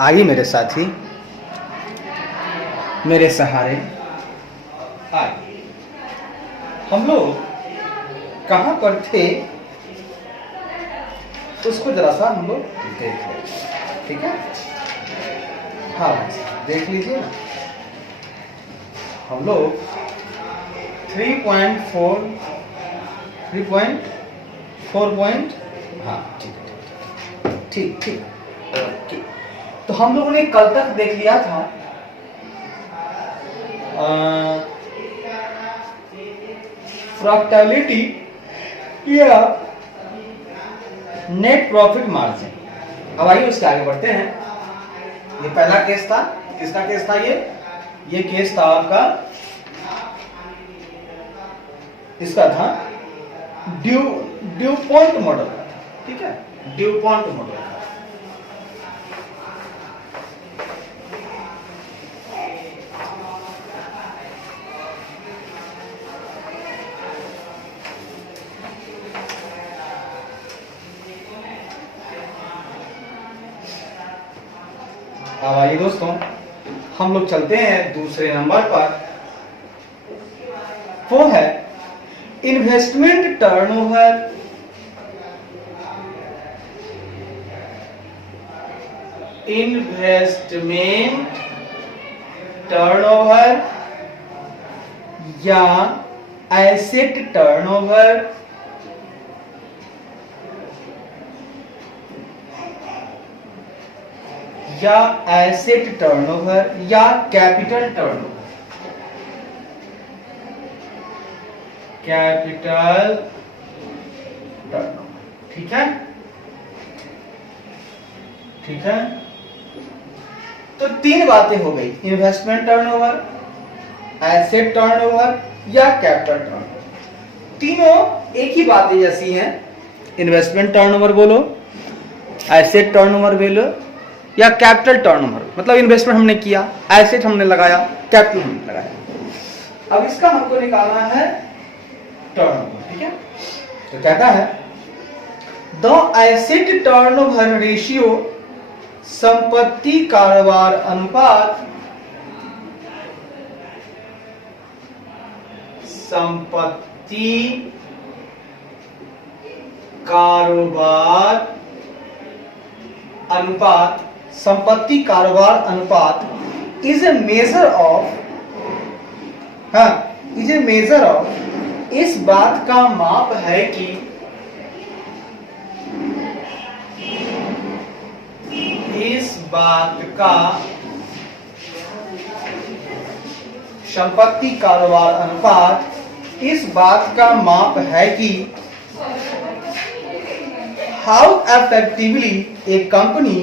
आइए मेरे साथी, मेरे सहारे आइए। हम लोग कहाँ पर थे उसको जरा सा हम लोग देख लें, ठीक है? हाँ देख लीजिए ना, हम लोग 3.4 हाँ ठीक ठीक ओके। तो हम लोगों ने कल तक देख लिया था फ्रैक्टलिटी या नेट प्रॉफिट मार्जिन। अब आइए उसके आगे बढ़ते हैं। ये पहला केस था, किसका केस था? ये केस था आपका, इसका था ड्यूपॉन्ट मॉडल, ठीक है? Dupont model. अब आइए दोस्तों, हम लोग चलते हैं दूसरे नंबर पर। वो है इन्वेस्टमेंट टर्नओवर या एसेट टर्नओवर या एसेट टर्नओवर या कैपिटल टर्नओवर। कैपिटल टर्नओवर, ठीक है? ठीक है, तो तीन बातें हो गई, इन्वेस्टमेंट टर्नओवर, एसेट टर्नओवर या कैपिटल टर्नओवर। तीनों एक ही बातें जैसी हैं। इन्वेस्टमेंट टर्नओवर बोलो, एसेट टर्नओवर बोलो या कैपिटल टर्नओवर, मतलब इन्वेस्टमेंट हमने किया, एसेट हमने लगाया, कैपिटल हमने लगाया। अब इसका हमको निकालना है टर्नओवर, ठीक है? तो कहता है द एसेट टर्नओवर रेशियो, संपत्ति कारोबार अनुपात, संपत्ति कारोबार अनुपात, संपत्ति कारोबार अनुपात is a measure of, is a measure of, इस बात का माप है कि इस बात का, संपत्ति कारोबार अनुपात इस बात का माप है कि how effectively a company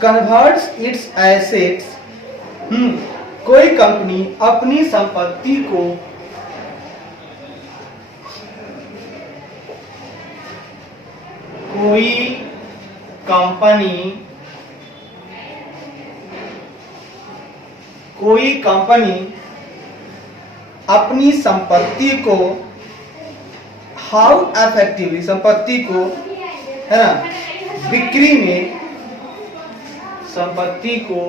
converts its assets, कोई कंपनी अपनी संपत्ति को कोई कंपनी अपनी संपत्ति को हाउ इफेक्टिवली, संपत्ति को, है ना, बिक्री में, संपत्ति को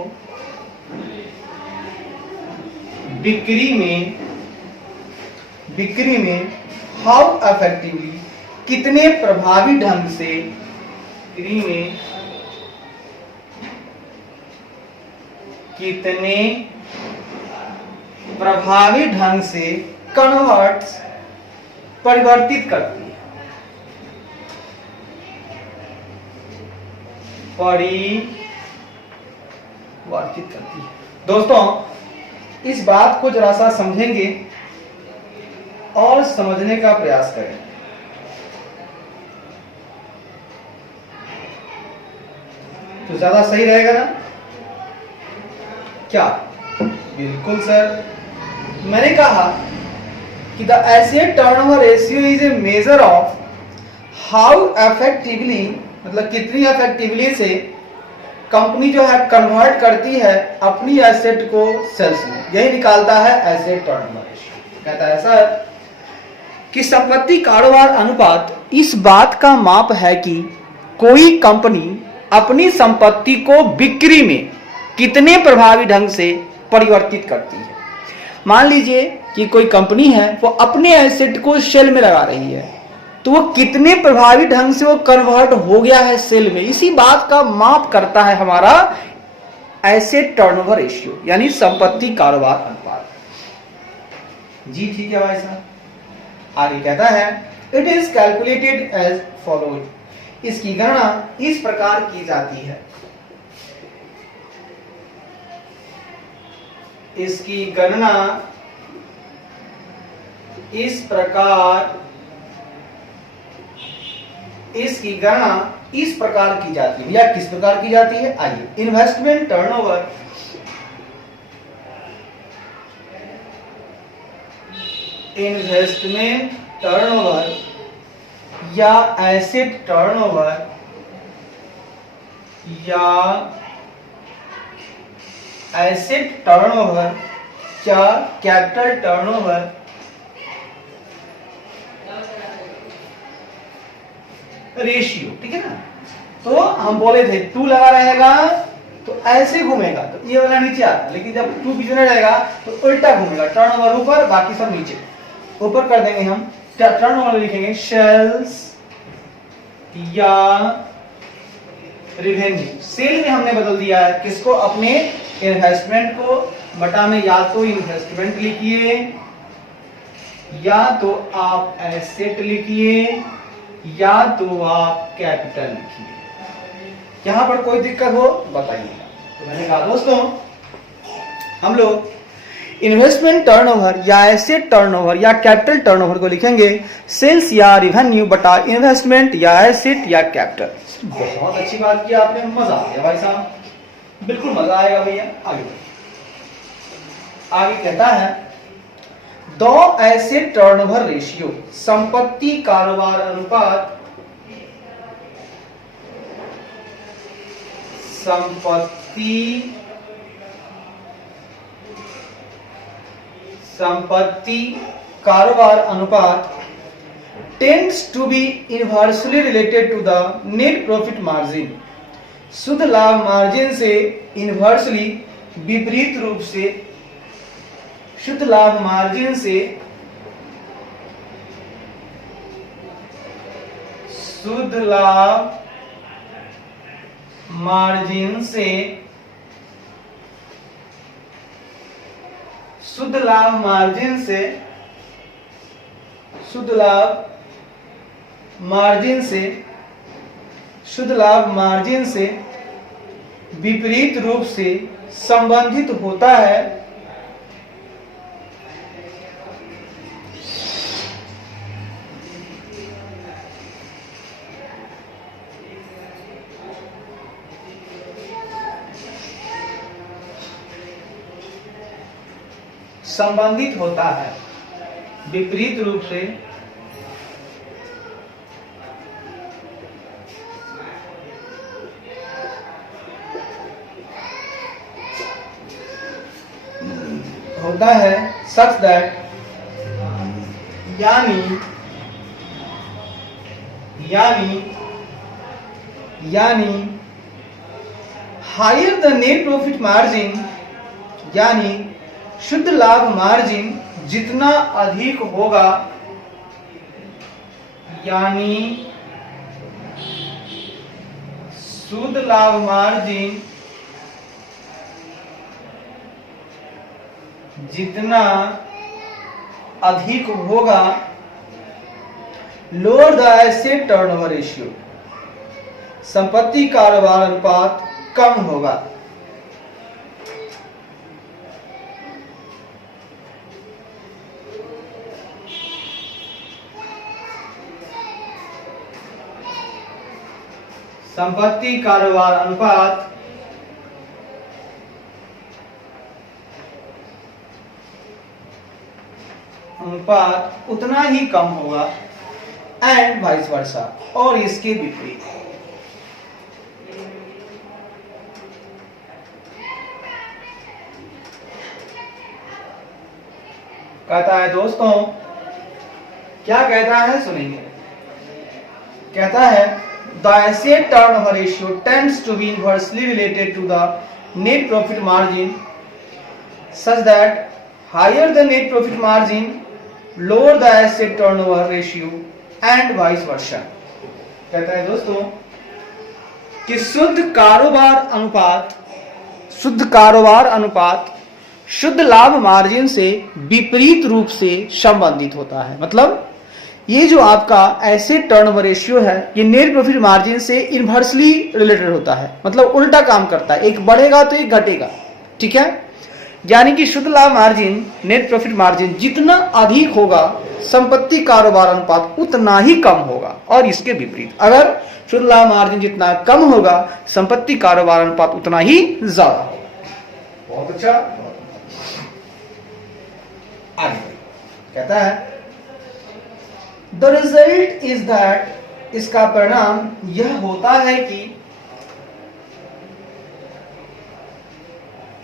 बिक्री में हाउ इफेक्टिवली, कितने प्रभावी ढंग से, बिक्री में कितने प्रभावी ढंग से कन्वर्ट्स, परिवर्तित करती है, परिवर्तित करती है। दोस्तों इस बात को जरा सा समझेंगे और समझने का प्रयास करें। तो ज्यादा सही रहेगा ना? क्या? बिल्कुल सर, मैंने कहा कि the asset turnover ratio is a measure of how effectively, मतलब कितनी इफेक्टिवली से कंपनी जो है कन्वर्ट करती है अपनी एसेट को सेल्स में, यही निकालता है एसेट टर्नओवर रेशियो। कहता है सर कि संपत्ति कारोबार अनुपात इस बात का माप है कि कोई कंपनी अपनी संपत्ति को बिक्री में कितने प्रभावी ढंग से परिवर्तित करती है। मान लीजिए कि कोई कंपनी है, वो अपने एसेट को सेल में लगा रही है, तो वो कितने प्रभावी ढंग से वो कन्वर्ट हो गया है सेल में, इसी बात का माप करता है हमारा एसेट टर्नओवर रेशियो, यानी संपत्ति कारोबार अनुपात। जी ठीक है भाई साहब। आगे कहता है it is calculated as followed, इसकी गणना इस प्रकार की जाती है। इसकी गणना इस प्रकार की जाती है, या किस प्रकार की जाती है, आइए। इन्वेस्टमेंट टर्नओवर या एसेट टर्नओवर या कैपिटल टर्नओवर रेशियो, ठीक है ना। तो हम बोले थे 2 लगा रहेगा तो ऐसे घूमेगा, तो ये वाला नीचे आता, लेकिन जब 2 पीछे रहेगा तो उल्टा घूमेगा, टर्नओवर ऊपर, बाकी सब नीचे। ऊपर कर देंगे हम, टर्नओवर लिखेंगे सेल्स या रेवेन्यू। सेल में हमने बदल दिया है किसको, अपने इन्वेस्टमेंट को, बटा में या तो इन्वेस्टमेंट लिखिए या तो आप एसेट लिखिए या तो आप कैपिटल लिखिए। यहां पर कोई दिक्कत हो बताइएगा। तो मैंने कहा दोस्तों हम लोग इन्वेस्टमेंट टर्नओवर या एसेट टर्नओवर या कैपिटल टर्नओवर को लिखेंगे सेल्स या रेवेन्यू बटा इन्वेस्टमेंट या एसेट या कैपिटल। बहुत अच्छी बात की आपने, मजा आ गया भाई साहब, बिल्कुल मजा आएगा भैया। आगे कहता है द एसेट टर्नओवर रेशियो, संपत्ति कारोबार अनुपात, संपत्ति कारोबार अनुपात tends to be inversely related to the net profit margin, शुद्ध लाभ मार्जिन से इनवर्सली विपरीत रूप से, शुद्ध लाभ मार्जिन से शुद्ध लाभ मार्जिन से शुद्ध लाभ मार्जिन से शुद्ध लाभ मार्जिन से विपरीत रूप से संबंधित होता है। संबंधित होता है विपरीत रूप से होता है such that यानी higher the net profit margin, यानी शुद्ध लाभ मार्जिन जितना अधिक होगा, यानी शुद्ध लाभ मार्जिन जितना अधिक होगा, lower the asset turnover ratio, संपत्ति कारोबार अनुपात कम होगा। संपत्ति कारोबार अनुपात उतना ही कम होगा, एंड वाइस वर्सा, और इसके विपरीत। कहता है दोस्तों, क्या कहता है सुनेंगे। कहता है the asset turnover ratio tends to be inversely related to the net profit margin, such that higher the net profit margin, lower the asset turnover ratio and vice versa. कहता है दोस्तों कि शुद्ध कारोबार अनुपात शुद्ध लाभ मार्जिन से विपरीत रूप से संबंधित होता है। मतलब ये जो आपका एसेट टर्नओवर रेशियो है ये नेट प्रॉफिट मार्जिन से इनवर्सली रिलेटेड होता है, मतलब उल्टा काम करता है, एक बढ़ेगा तो एक घटेगा। ठीक है, यानी कि शुद्ध लाभ मार्जिन नेट प्रॉफिट मार्जिन जितना अधिक होगा संपत्ति कारोबार अनुपात उतना ही कम होगा, और इसके विपरीत अगर शुद्ध लाभ मार्जिन जितना कम होगा संपत्ति कारोबार अनुपात उतना ही ज्यादा होगा। बहुत अच्छा। आगे कहता है द रिजल्ट इज दैट, इसका परिणाम यह होता है कि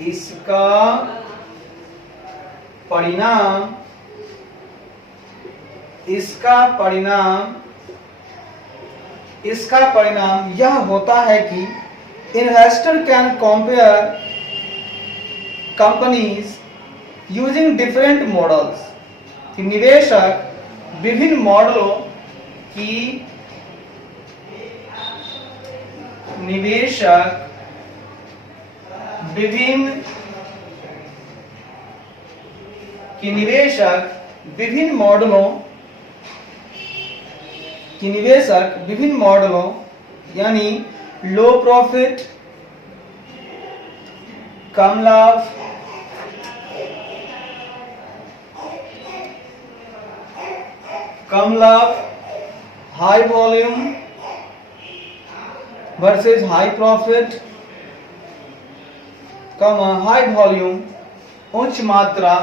इसका परिणाम यह होता है कि investor can compare companies using different models, निवेशक विभिन्न मॉडलों की निवेशक विभिन्न मॉडलों यानी लो प्रॉफिट, कम लाभ, high volume versus high profit, high volume उच्च मात्रा,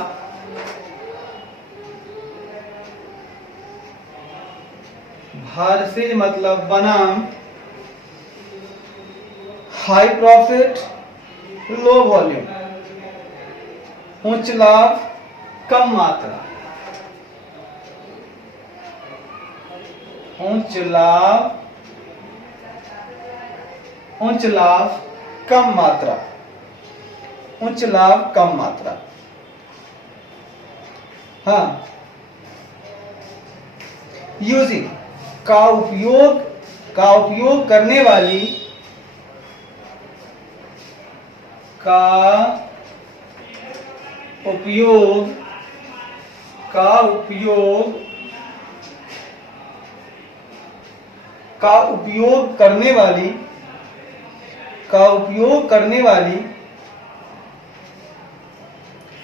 वर्सेस मतलब बनाम हाई प्रॉफिट लो वॉल्यूम, उच्च लाभ कम मात्रा, उच्च लाभ कम मात्रा। हाँ, यूजिंग का उपयोग करने वाली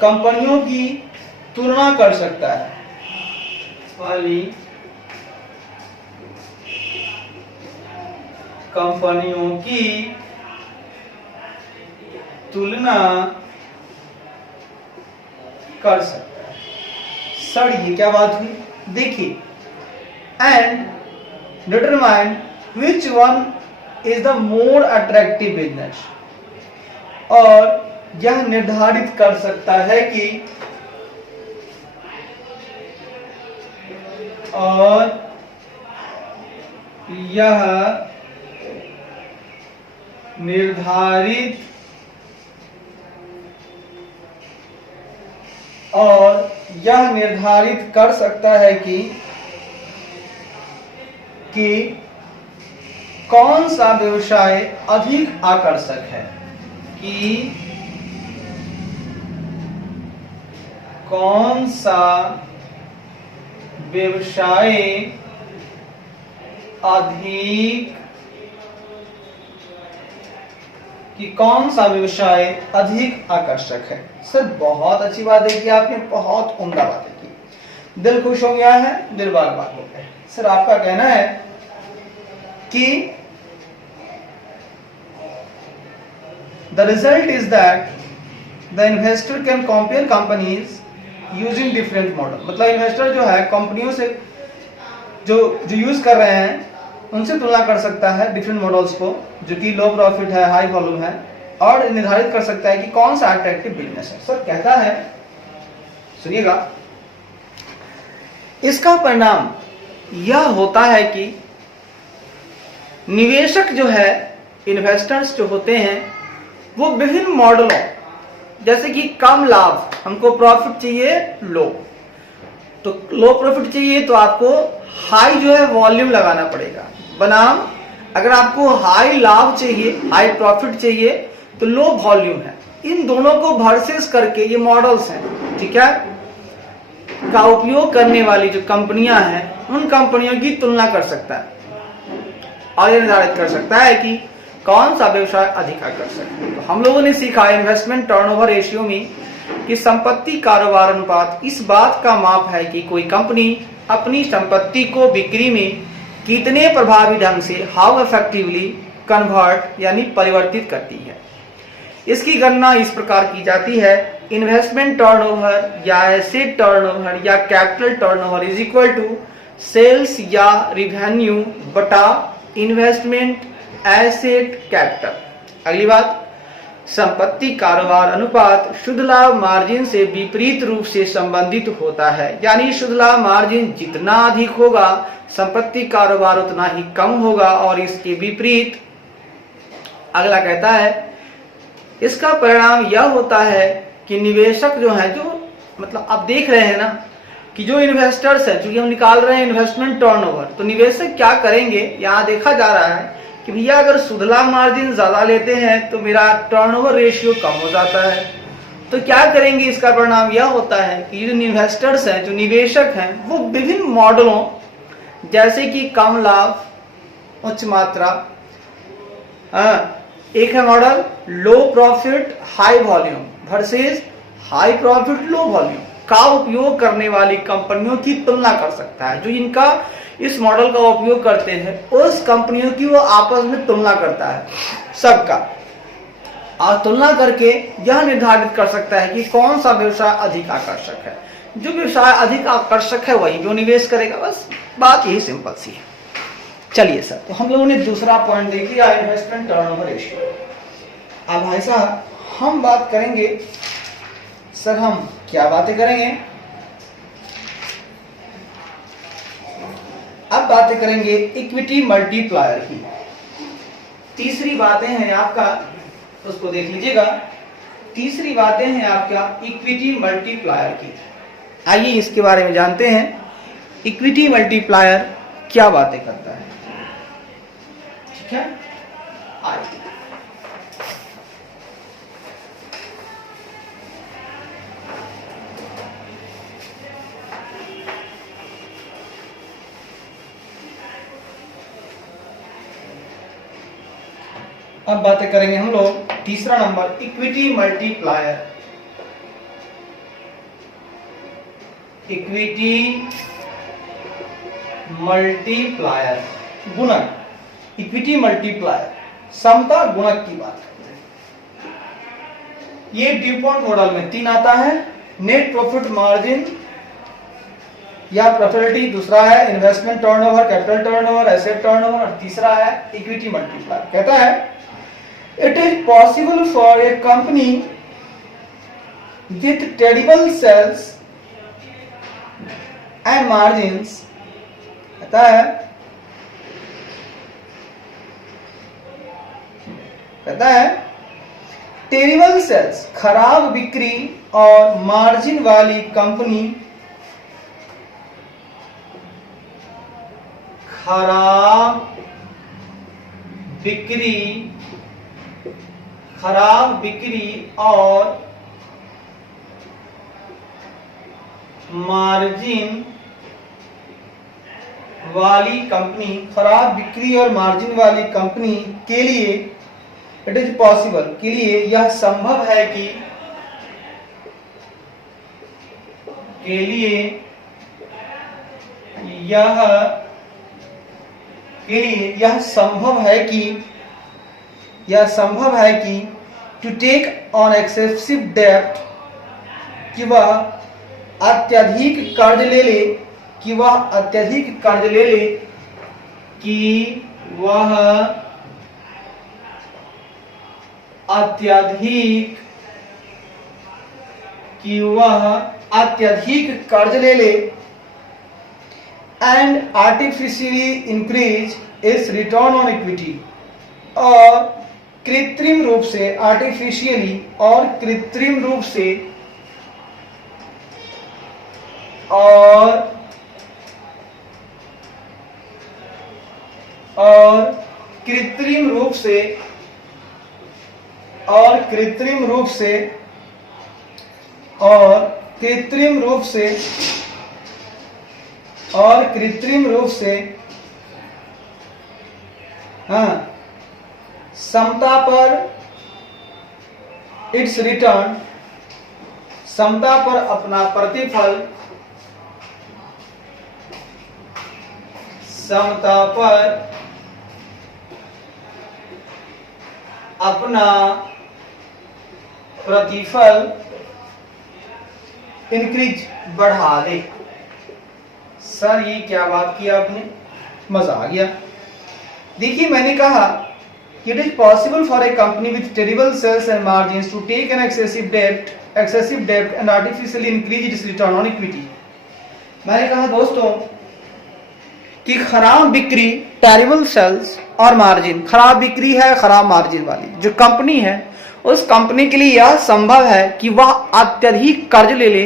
कंपनियों की तुलना कर सकता है, कंपनियों की तुलना कर सकता है। सर ये क्या बात हुई? देखिए, and determine which one is the more attractive business, और यह निर्धारित कर सकता है कि यह निर्धारित कर सकता है कि कौन सा व्यवसाय अधिक आकर्षक है, कौन सा व्यवसाय अधिक आकर्षक है। सर बहुत अच्छी बात है कि आपने बहुत उम्दा बातें की, दिल खुश हो गया है, दिल बाग बाग हो गया है। सर आपका कहना है कि the result is that the investor can compare companies using different model, मतलब इन्वेस्टर जो है कंपनियों से जो यूज कर रहे हैं उनसे तुलना कर सकता है डिफरेंट मॉडल्स को, जो कि लो प्रॉफिट है, हाई वॉल्यूम है, और निर्धारित कर सकता है कि कौन सा अट्रैक्टिव बिजनेस है। सर कहता है, सुनिएगा, इसका परिणाम यह होता है कि निवेशक जो है, इन्वेस्टर्स जो होते हैं, वो विभिन्न मॉडलों, जैसे कि कम लाभ, हमको प्रॉफिट चाहिए लो, तो लो प्रॉफिट चाहिए तो आपको हाई जो है वॉल्यूम लगाना पड़ेगा, बनाम अगर आपको हाई लाभ चाहिए, हाई प्रॉफिट चाहिए तो लो वॉल्यूम है। इन दोनों को वर्सेस करके ये मॉडल्स हैं, ठीक है, का उपयोग करने वाली जो कंपनियां हैं उन कंपनियों की तुलना कर सकता है और ये निर्धारित कर सकता है कि कौन सा व्यवसाय अधिक कर सकता है। तो हम लोगों ने सीखा इन्वेस्टमेंट टर्नओवर रेशियो में कि संपत्ति कारोबार अनुपात इस बात का माप है कि कोई कंपनी अपनी संपत्ति को बिक्री में कितने प्रभावी ढंग से, हाउ इफेक्टिवली कन्वर्ट यानी परिवर्तित करती है। इसकी गणना इस प्रकार की जाती है, इन्वेस्टमेंट टर्नओवर या एसेट टर्नओवर या capital turnover is equal to sales या रिवेन्यू बटा इन्वेस्टमेंट एसेट कैपिटल। अगली बात, संपत्ति कारोबार अनुपात शुद्ध लाभ मार्जिन से विपरीत रूप से संबंधित होता है, यानी शुद्ध लाभ मार्जिन जितना अधिक होगा संपत्ति कारोबार उतना ही कम होगा और इसके विपरीत। अगला कहता है इसका परिणाम यह होता है कि निवेशक जो है, जो मतलब आप देख रहे हैं ना कि जो इन्वेस्टर्स है, चूंकि हम निकाल रहे हैं इन्वेस्टमेंट टर्नओवर, तो निवेशक क्या करेंगे, यहाँ देखा जा रहा है कि भैया अगर शुद्ध लाभ मार्जिन ज्यादा लेते हैं तो मेरा टर्नओवर रेशियो कम हो जाता है। तो क्या करेंगे, इसका परिणाम यह होता है कि जो इन्वेस्टर्स हैं, जो निवेशक हैं, वो विभिन्न मॉडलों जैसे कि कम लाभ, उच्च मात्रा, एक है model low profit high volume versus high profit low volume का उपयोग करने वाली कंपनियों की तुलना कर सकता है। जो इनका इस मॉडल का उपयोग करते हैं उस कंपनियों की वो आपस में तुलना करता है सबका, और तुलना करके यह निर्धारित कर सकता है कि कौन सा व्यवसाय अधिक आकर्षक है। जो व्यवसाय अधिक आकर्षक है वही जो निवेश करेगा, बस बात यही सिंपल सी है। चलिए सर, तो हम लोगों ने दूसरा पॉइंट देख लिया, इन्वेस्टमेंट टर्नओवर रेशियो। अब भाई साहब हम बात करेंगे, सर हम क्या बातें करेंगे, अब बातें करेंगे इक्विटी मल्टीप्लायर की। तीसरी बातें हैं आपका, उसको देख लीजिएगा, तीसरी बातें हैं आपका इक्विटी मल्टीप्लायर की। आइए इसके बारे में जानते हैं, इक्विटी मल्टीप्लायर क्या बातें करता है, ठीक है। आइए अब बातें करेंगे हम लोग तीसरा number, equity multiplier. Equity multiplier, गुणक, इक्विटी मल्टीप्लायर, समता गुणक की बात करते हैं। ये ड्यूपॉन्ट मॉडल में 3 आता है, नेट प्रॉफिट मार्जिन या प्रॉफिटेबिलिटी, दूसरा है investment turnover, capital turnover, asset turnover, और तीसरा है इक्विटी मल्टीप्लायर। कहता है it is possible for a company with terrible sales and margins, कहता है टेरिबल सेल्स, खराब बिक्री और मार्जिन वाली कंपनी, खराब बिक्री और मार्जिन वाली कंपनी, खराब बिक्री और मार्जिन वाली कंपनी के लिए इट इज पॉसिबल, के लिए यह संभव है कि, के लिए यह संभव है कि टू टेक ऑन एक्सेसिव डेब्ट, कि वह अत्यधिक कर्ज ले ले, कि वह अत्यधिक कर्ज ले ले एंड आर्टिफिशियली इंक्रीज इस रिटर्न ऑन इक्विटी और कृत्रिम रूप से आर्टिफिशियली और कृत्रिम रूप से और कृत्रिम रूप से और कृत्रिम रूप से और कृत्रिम रूप से और कृत्रिम रूप से हाँ समता पर इट्स रिटर्न, समता पर अपना प्रतिफल, समता पर अपना प्रतिफल इंक्रीज बढ़ा दे। सर ये क्या बात की आपने, मजा आ गया। देखिए मैंने कहा it is possible for a company with terrible sales and margins to take an excessive डेब्ट and artificially increase its return on equity. मैंने कहा दोस्तों कि खराब बिक्री, टेरिबल सेल्स और मार्जिन, खराब बिक्री है खराब मार्जिन वाली जो कंपनी है, उस कंपनी के लिए यह संभव है कि वह अत्यधिक कर्ज ले ले,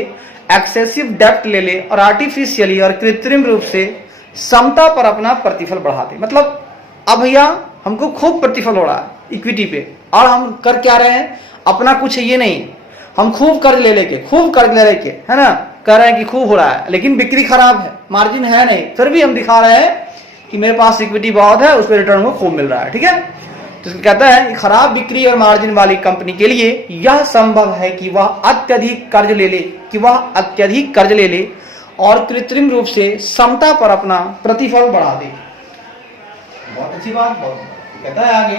एक्सेसिव डेब्ट ले ले और आर्टिफिशियली और कृत्रिम रूप से समता पर अपना प्रतिफल बढ़ा दे। मतलब अब भैया हमको खूब प्रतिफल हो रहा है इक्विटी पे और हम कर क्या रहे हैं, अपना कुछ ये नहीं, हम खूब कर्ज ले लेके है ना, कह रहे हैं कि खूब हो रहा है, लेकिन बिक्री खराब है, मार्जिन है नहीं, फिर भी हम दिखा रहे हैं कि मेरे पास इक्विटी बहुत है, उस पर रिटर्न को खूब मिल रहा है। ठीक है, तो कहता है खराब बिक्री और मार्जिन वाली कंपनी के लिए यह संभव है कि वह अत्यधिक कर्ज ले ले और कृत्रिम रूप से समता पर अपना प्रतिफल बढ़ा दे। बहुत अच्छी बात, बहुत कहता है आगे,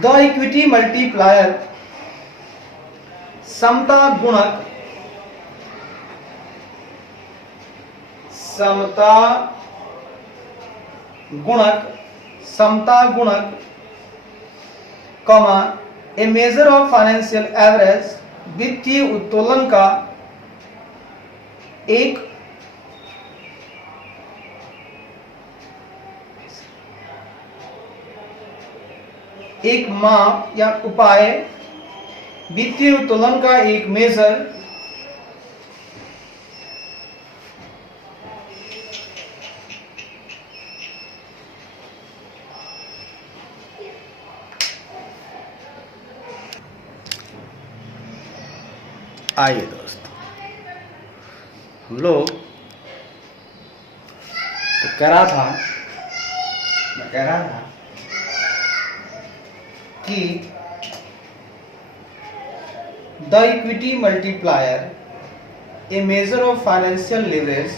द इक्विटी मल्टीप्लायर, समता गुणक, समता गुणक, comma A measure of financial average, वित्तीय उत्तोलन का एक माप या उपाय, वित्तीय उत्तोलन का एक मेजर आइए दोस्तों, हम लोग तो मैं कह रहा था कि the equity multiplier, A measure of financial leverage,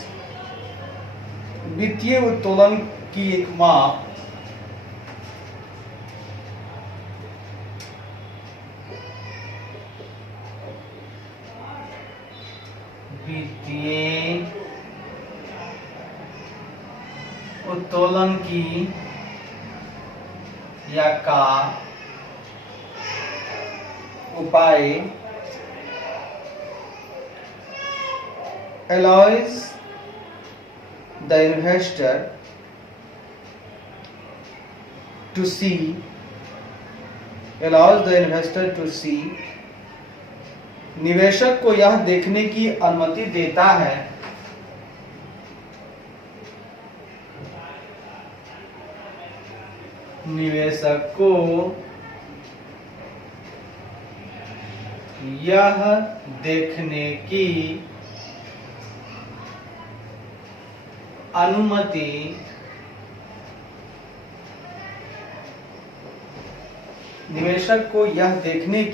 वित्तीय उत्तोलन की एक माप, वित्तीय उत्तोलन की या का उपाय allows the investor to see, निवेशक को यह देखने की अनुमति देता है निवेशक को यह देखने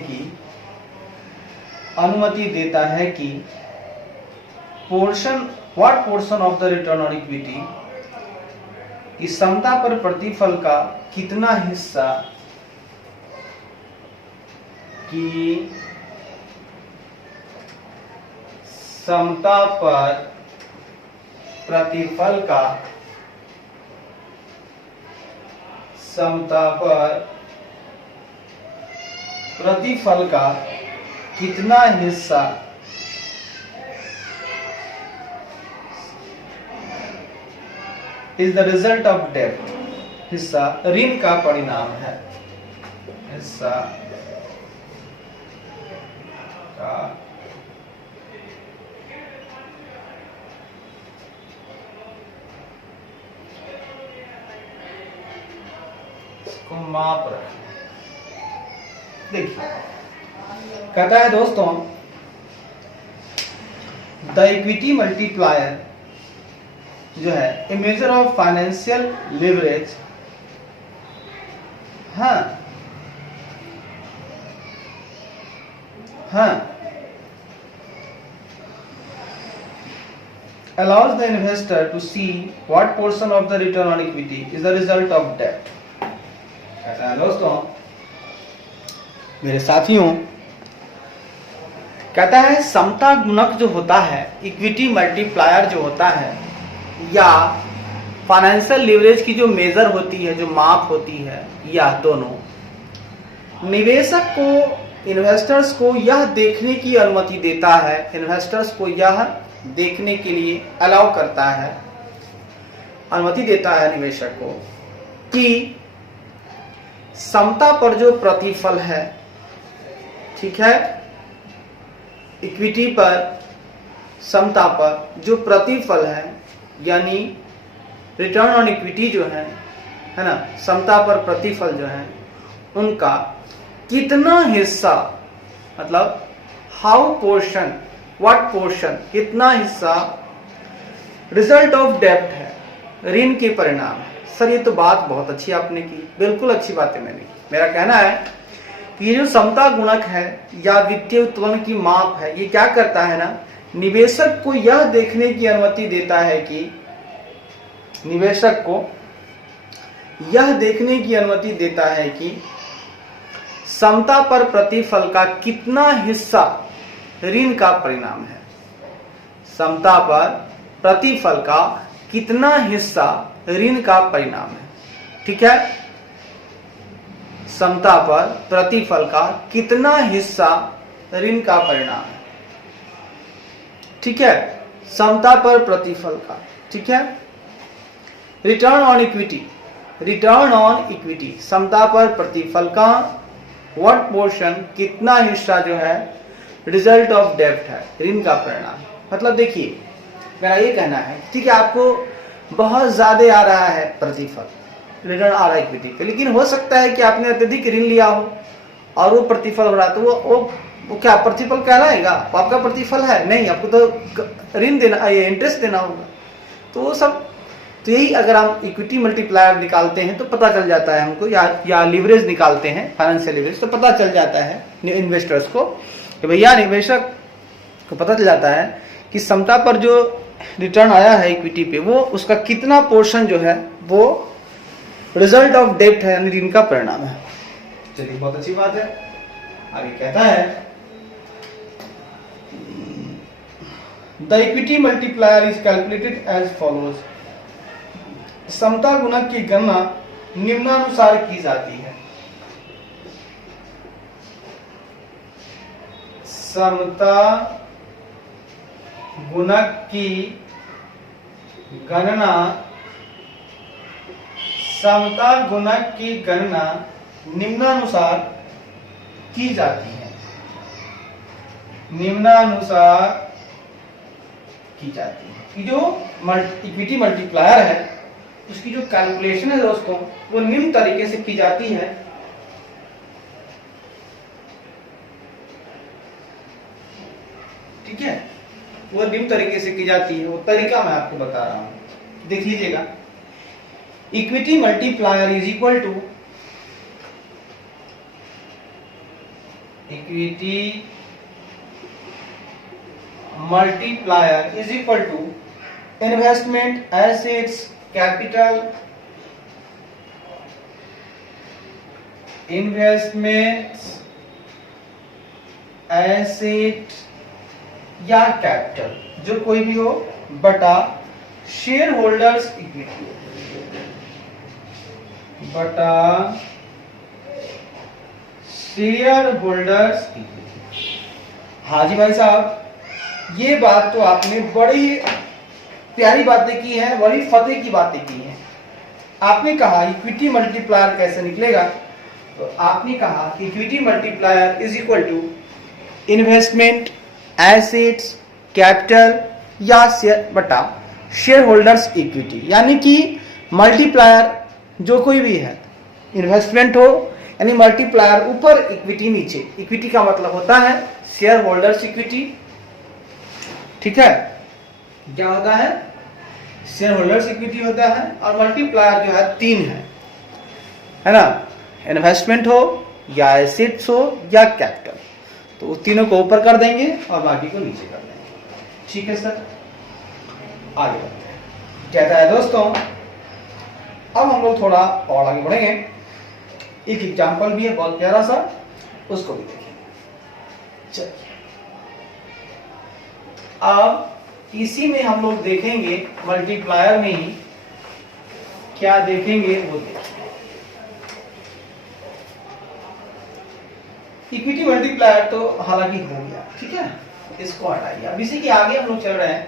की अनुमति देता है कि what portion of the return on equity, इस समता पर प्रतिफल का कितना हिस्सा की समता पर प्रतिफल का प्रतिफल का कितना हिस्सा इज द रिजल्ट ऑफ डेब्ट, हिस्सा ऋण का परिणाम है, हिस्सा का इसको माप रखें। देखिए कहता है दोस्तों, द इक्विटी मल्टीप्लायर जो है ए मेजर ऑफ फाइनेंशियल लिवरेज, हाँ allows the investor to see what portion of the return on equity is the result of debt। कहता है दोस्तों मेरे साथियों, कहता है समता गुणक जो होता है, इक्विटी मल्टीप्लायर जो होता है, या फाइनेंशियल लिवरेज की जो मेजर होती है, जो माप होती है, या दोनों निवेशक को, इन्वेस्टर्स को यह देखने की अनुमति देता है, इन्वेस्टर्स को यह देखने के लिए अलाउ करता है, अनुमति देता है निवेशक को कि समता पर जो प्रतिफल है, ठीक है, इक्विटी पर, समता पर जो प्रतिफल है, यानी रिटर्न ऑन इक्विटी जो है ना, समता पर प्रतिफल जो है, उनका कितना हिस्सा, मतलब हाउ पोर्शन, व्हाट पोर्शन, कितना हिस्सा रिजल्ट ऑफ डेब्ट है, ऋण के परिणाम है। सर ये तो बात बहुत अच्छी आपने की, बिल्कुल अच्छी बात है मैंने की। मेरा कहना है कि ये जो समता गुणक है या वित्तीय उत्तोलन की माप है, ये क्या करता है ना, निवेशक को यह देखने की अनुमति देता है कि, निवेशक को यह देखने की अनुमति देता है कि समता पर प्रतिफल का कितना हिस्सा ऋण का परिणाम है, समता पर प्रतिफल का कितना हिस्सा ऋण का परिणाम है, ठीक है, समता पर प्रतिफल का कितना हिस्सा ऋण का परिणाम है, ठीक है, समता पर प्रतिफल का, ठीक है। Return on equity, return on equity, समता पर प्रतिफल का व्हाट पोर्शन, कितना हिस्सा जो है रिजल्ट ऑफ डेब्ट है, ऋण का परिणाम। मतलब देखिए मेरा ये कहना है, ठीक है, आपको बहुत ज्यादा आ रहा है प्रतिफल, रिटर्न आ रहा है इक्विटी पे, लेकिन हो सकता है कि आपने अत्यधिक ऋण लिया हो और वो प्रतिफल हो रहा, तो वो क्या प्रतिफल कहलाएगा? आपका प्रतिफल है नहीं, आपको तो ऋण देना, ये इंटरेस्ट देना होगा। तो वो सब, तो यही अगर हम इक्विटी मल्टीप्लायर निकालते हैं तो पता चल जाता है हमको, या लिवरेज निकालते हैं, फाइनेंशियल लिवरेज, तो पता चल जाता है इन्वेस्टर्स को कि भैया, निवेशक को पता चल जाता है कि समता पर जो रिटर्न आया है इक्विटी पे, वो उसका कितना पोर्शन जो है वो रिजल्ट ऑफ डेब्ट है, यानी ऋण का परिणाम है। चलिए बहुत अच्छी बात है। आगे कहता है, the equity multiplier is calculated as follows. समता गुणक की गणना निम्नानुसार की जाती है। समता गुणक की गणना, समता गुणक की गणना निम्नानुसार की जाती है, निम्नानुसार की जाती है। कि जो इक्विटी मल्टीप्लायर है उसकी जो कैलकुलेशन है दोस्तों, वो निम्न तरीके से की जाती है। ठीक है, वो निम्न तरीके से की जाती है। वो तरीका मैं आपको बता रहा हूं, देख लीजिएगा। Equity multiplier is equal to, equity multiplier is equal to investment assets capital, investment asset या कैपिटल, जो कोई भी हो, बटा शेयर होल्डर्स इक्विटी, बटा शेयर होल्डर्स इक्विटी। हाँ जी भाई साहब, ये बात तो आपने बड़ी प्यारी बातें की हैं, बड़ी फतेह की बातें की हैं। आपने कहा इक्विटी मल्टीप्लायर कैसे निकलेगा, तो आपने कहा कि equity multiplier is equal to investment, assets, capital या शेयर बटा शेयर होल्डर्स इक्विटी। यानी कि मल्टीप्लायर जो कोई भी है, इन्वेस्टमेंट हो यानी मल्टीप्लायर ऊपर, इक्विटी नीचे। इक्विटी का मतलब होता है शेयर होल्डर्स इक्विटी, ठीक है। क्या होता है? शेयर होल्डर्स इक्विटी होता है। और मल्टीप्लायर जो है 3 है ना, इन्वेस्टमेंट हो या एसेट्स हो या कैपिटल। तो तीनों को ऊपर कर देंगे और बाकी को नीचे कर देंगे। ठीक है सर, आगे बढ़ते हैं। कहता है दोस्तों, अब हम लोग थोड़ा और आगे बढ़ेंगे। एक एग्जाम्पल भी है बहुत प्यारा सा, उसको भी देखेंगे। चलिए, अब इसी में हम लोग देखेंगे, मल्टीप्लायर में ही क्या देखेंगे वो देखेंगे। इक्विटी मल्टीप्लायर तो हालांकि हो गया, ठीक है, इसको हटाइए। अब इसी के आगे हम लोग चल रहे हैं।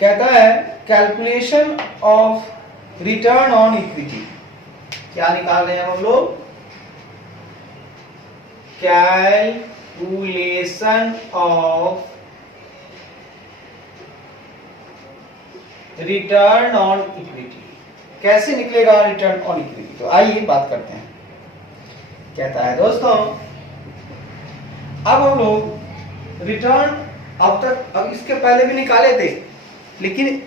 कहता है calculation of return on equity. क्या निकाल रहे हैं हम लोग? Calculation of return on equity. कैसे निकलेगा रिटर्न ऑन इक्विटी? तो आइए बात करते हैं। कहता है दोस्तों, अब हम लोग रिटर्न अब इसके पहले भी निकाले थे, लेकिन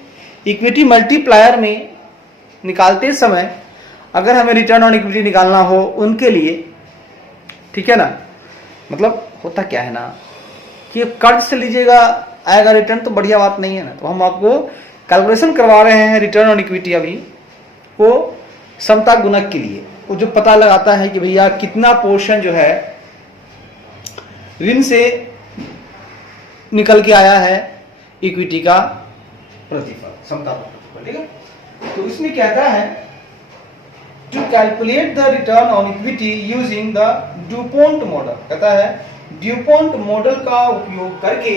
इक्विटी मल्टीप्लायर में निकालते समय अगर हमें रिटर्न ऑन इक्विटी निकालना हो उनके लिए, ठीक है ना, मतलब होता क्या है ना कि कर्ज से लीजिएगा आएगा रिटर्न, तो बढ़िया बात नहीं है ना। तो हम आपको कैलकुलेशन करवा रहे हैं रिटर्न ऑन इक्विटी अभी, वो समता गुणक के लिए, वो जो पता लगाता है कि भैया कितना पोर्शन जो है ऋण से निकल के आया है इक्विटी का प्रतिफल, समता प्रतिफल, ठीक है। तो इसमें कहता है to calculate the return on equity using the DuPont model. कहता है ड्यूपॉन्ट मॉडल का उपयोग करके,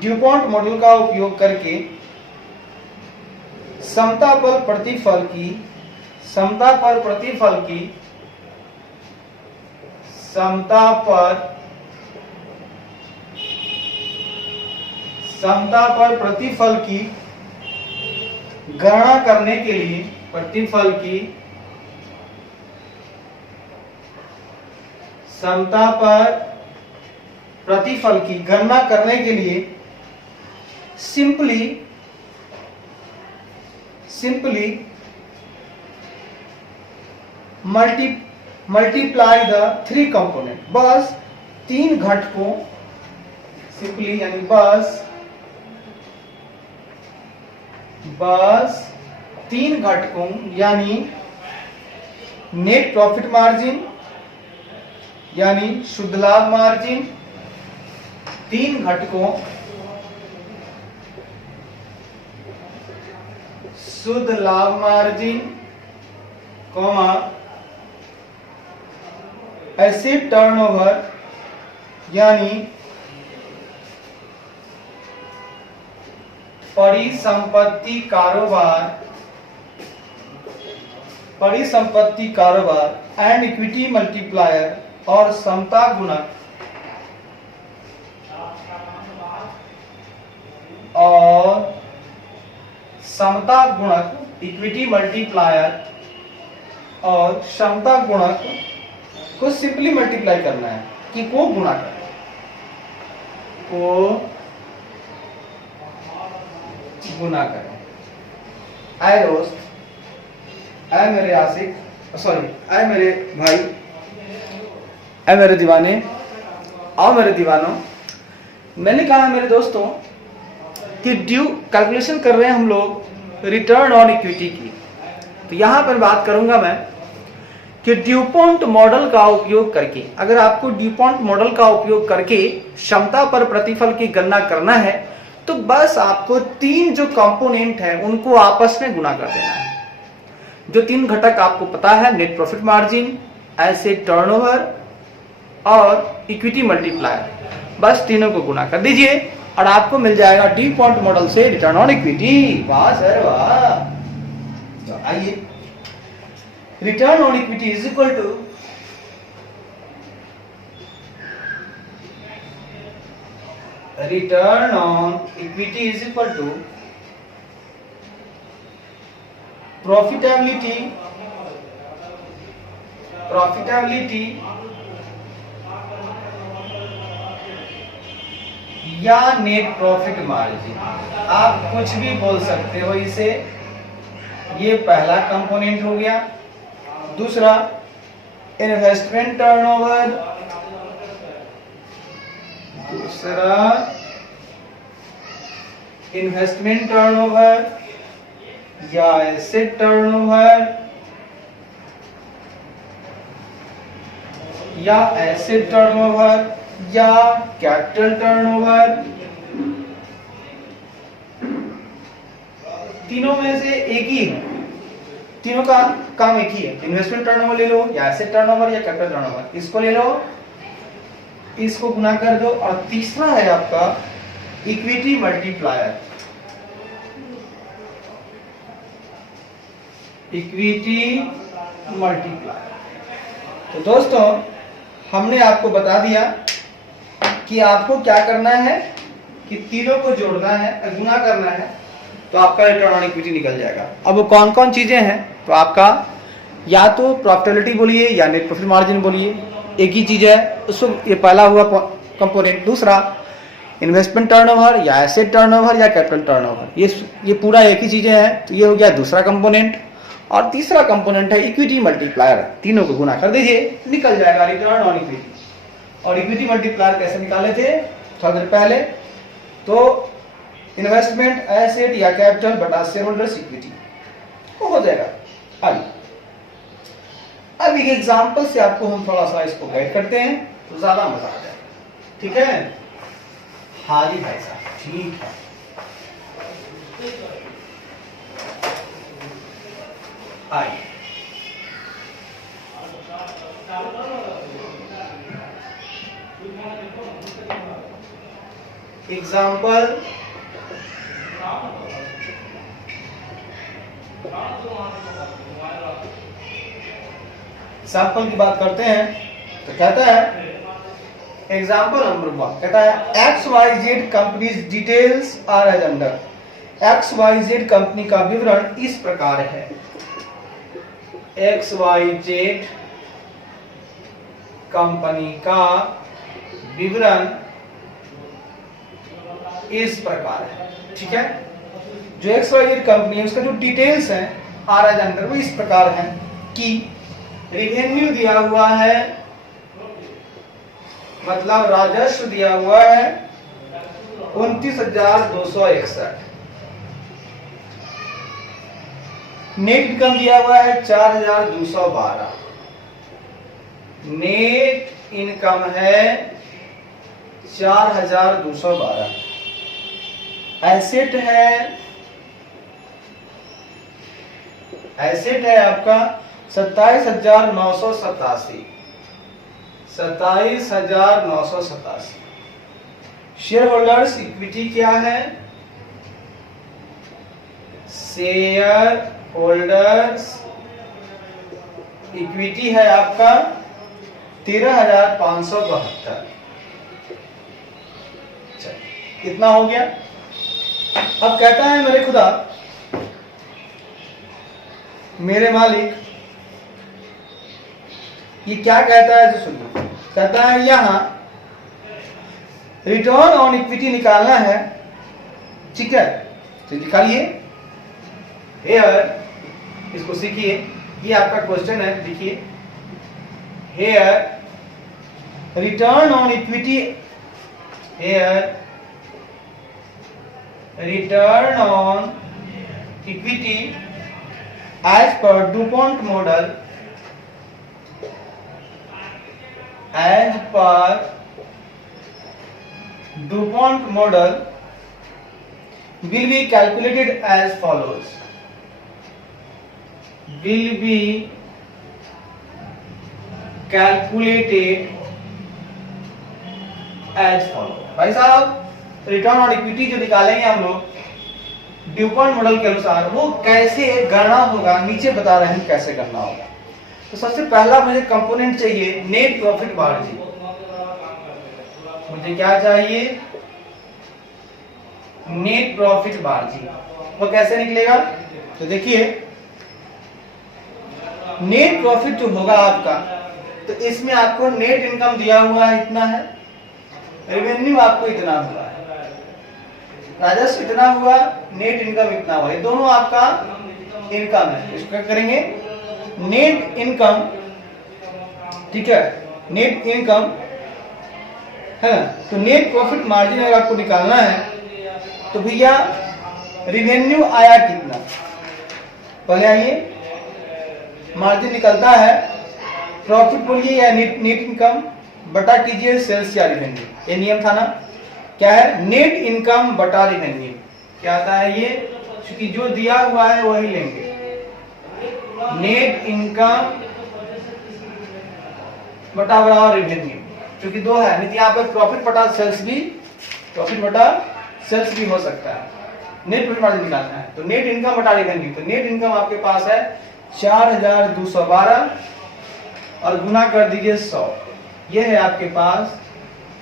ड्यूपॉन्ट मॉडल का उपयोग करके समता पर प्रतिफल की गणना करने के लिए, समता पर प्रतिफल की गणना करने के लिए सिंपली मल्टीप्लाई द 3 कंपोनेंट। बस 3 घटकों, सिंपली यानी बस 3 घटकों यानी नेट प्रॉफिट मार्जिन यानी शुद्ध लाभ मार्जिन, 3 घटकों शुद्ध लाभ मार्जिन, एसेट टर्नओवर यानी परिसंपत्ति कारोबार एंड इक्विटी मल्टीप्लायर और समता गुणक इक्विटी मल्टीप्लायर और समता गुणक को सिंपली मल्टीप्लाई करना है कि को गुणा करें, आए दोस्त, आए मेरे आशिक, सॉरी आए मेरे भाई, आए मेरे दीवाने, आओ मेरे दीवानों। मैंने कहा मेरे दोस्तों कि ड्यू कैलकुलेशन कर रहे हैं हम लोग रिटर्न ऑन इक्विटी की, तो यहां पर बात करूंगा मैं कि ड्यूपॉन्ट मॉडल का उपयोग करके, अगर आपको ड्यूपॉन्ट मॉडल का उपयोग करके क्षमता पर प्रतिफल की गणना करना है तो बस आपको तीन जो कंपोनेंट है उनको आपस में गुणा कर देना है। जो तीन घटक आपको पता है, net profit margin, asset turnover और इक्विटी मल्टीप्लायर, बस तीनों को गुणा कर दीजिए और आपको मिल जाएगा ड्यूपॉन्ट मॉडल से रिटर्न ऑन इक्विटी। वाह सर वाह। तो आइए, return on equity is equal to return on equity is equal to profitability या नेट प्रॉफिट मार्जिन, आप कुछ भी बोल सकते हो इसे। ये पहला कंपोनेंट हो गया। दूसरा इन्वेस्टमेंट टर्नओवर, दूसरा इन्वेस्टमेंट टर्नओवर या एसेट टर्नओवर या एसेट टर्नओवर या कैपिटल टर्नओवर, तीनों में से एक ही है, तीनों का काम एक ही है। इन्वेस्टमेंट टर्नओवर ले लो या एसेट टर्नओवर या कैपिटल टर्नओवर, इसको ले लो, इसको गुना कर दो। और तीसरा है आपका इक्विटी मल्टीप्लायर, तो दोस्तों हमने आपको बता दिया कि आपको क्या करना है कि तीनों को जोड़ना है, गुना करना है, तो आपका रिटर्न ऑन इक्विटी निकल जाएगा। अब वो कौन कौन चीजें हैं, तो आपका या तो प्रॉफिटेबिलिटी बोलिए या नेट प्रॉफिट मार्जिन बोलिए, एक ही चीज है उसको, ये पहला हुआ कंपोनेंट। दूसरा इन्वेस्टमेंट टर्नओवर या एसेट टर्नओवर या कैपिटल टर्नओवर, ये पूरा एक ही चीजें हैं, तो ये हो गया दूसरा कंपोनेंट। और तीसरा कंपोनेंट है इक्विटी मल्टीप्लायर, तीनों को गुना कर दीजिए, निकल जाएगा रिटर्न ऑन इक्विटी। और इक्विटी मल्टीप्लायर कैसे निकाले थे थोड़ा देर पहले, तो इन्वेस्टमेंट एसेट या कैपिटल बटा शेयर होल्डर्स इक्विटी हो जाएगा। अब एक एग्जांपल से आपको हम थोड़ा सा इसको गाइड करते हैं तो ज्यादा मजा आ जाएगा, ठीक है? हाँ जी भाई साहब, ठीक है। आइए, एग्जाम्पल एग्जाम्पल की बात करते हैं तो कहता है एग्जाम्पल नंबर 1 कहता है XYZ companies details are as under. XYZ company का विवरण इस प्रकार है। XYZ कंपनी का विवरण इस प्रकार है, ठीक है? जो XYZ कंपनी है उसका जो डिटेल्स है आर एज अंडर वो इस प्रकार है कि रेवेन्यू दिया हुआ है, मतलब राजस्व दिया हुआ है 29,261, नेट इनकम दिया हुआ है 4,212, नेट इनकम है 4,212, एसेट है आपका 27,987, 27,987। शेयर होल्डर्स इक्विटी क्या है? शेयर होल्डर्स इक्विटी है आपका 13,572। इतना हो गया। अब कहता है मेरे खुदा, मेरे मालिक, ये क्या कहता है तो सुनिए। कहता है यहां रिटर्न ऑन इक्विटी निकालना है, ठीक है? तो निकालिए, हेयर इसको सीखिए, ये आपका क्वेश्चन है, देखिए here return on equity, here return on equity as per DuPont model, as per DuPont model will be calculated as follows, will be calculated as follows। भाई साहब रिटर्न ऑन इक्विटी जो निकालेंगे हम लोग ड्यूपॉन्ट मॉडल के अनुसार, वो कैसे गणना होगा नीचे बता रहे हैं कैसे करना होगा। तो सबसे पहला मुझे कंपोनेंट चाहिए नेट प्रॉफिट मार्जिन। मुझे क्या चाहिए? Net profit margin. वो कैसे निकलेगा? तो देखिए नेट प्रॉफिट जो होगा आपका, तो इसमें आपको नेट इनकम दिया हुआ है इतना है, रेवेन्यू आपको इतना हुआ है, राजस्व इतना हुआ, नेट इनकम इतना हुआ, ये दोनों आपका इनकम है। इसको क्या करेंगे? नेट इनकम, ठीक है, नेट इनकम है ना। तो नेट प्रॉफिट मार्जिन अगर आपको निकालना है तो भैया रिवेन्यू आया कितना, पहले आइए मार्जिन निकलता है, प्रॉफिट बोलिए या नेट इनकम बटा कीजिए सेल्स या रिवेन्यू, ये नियम था ना। क्या है? नेट इनकम बटा रिवेन्यू। क्या आता है ये? क्योंकि जो दिया हुआ है वही लेंगे, नेट इनकम बटा बराबर रिवेन्यू, क्योंकि दो है, नहीं यहाँ पर प्रॉफिट बटा सेल्स भी, प्रॉफिट बटा सेल्स भी हो सकता है। नेट प्रॉफिट मार्जिन निकालना है तो नेट इनकम बटा रिवेन्यू, तो नेट इनकम आपके पास है 4212 और गुना कर दीजिए 100, ये है आपके पास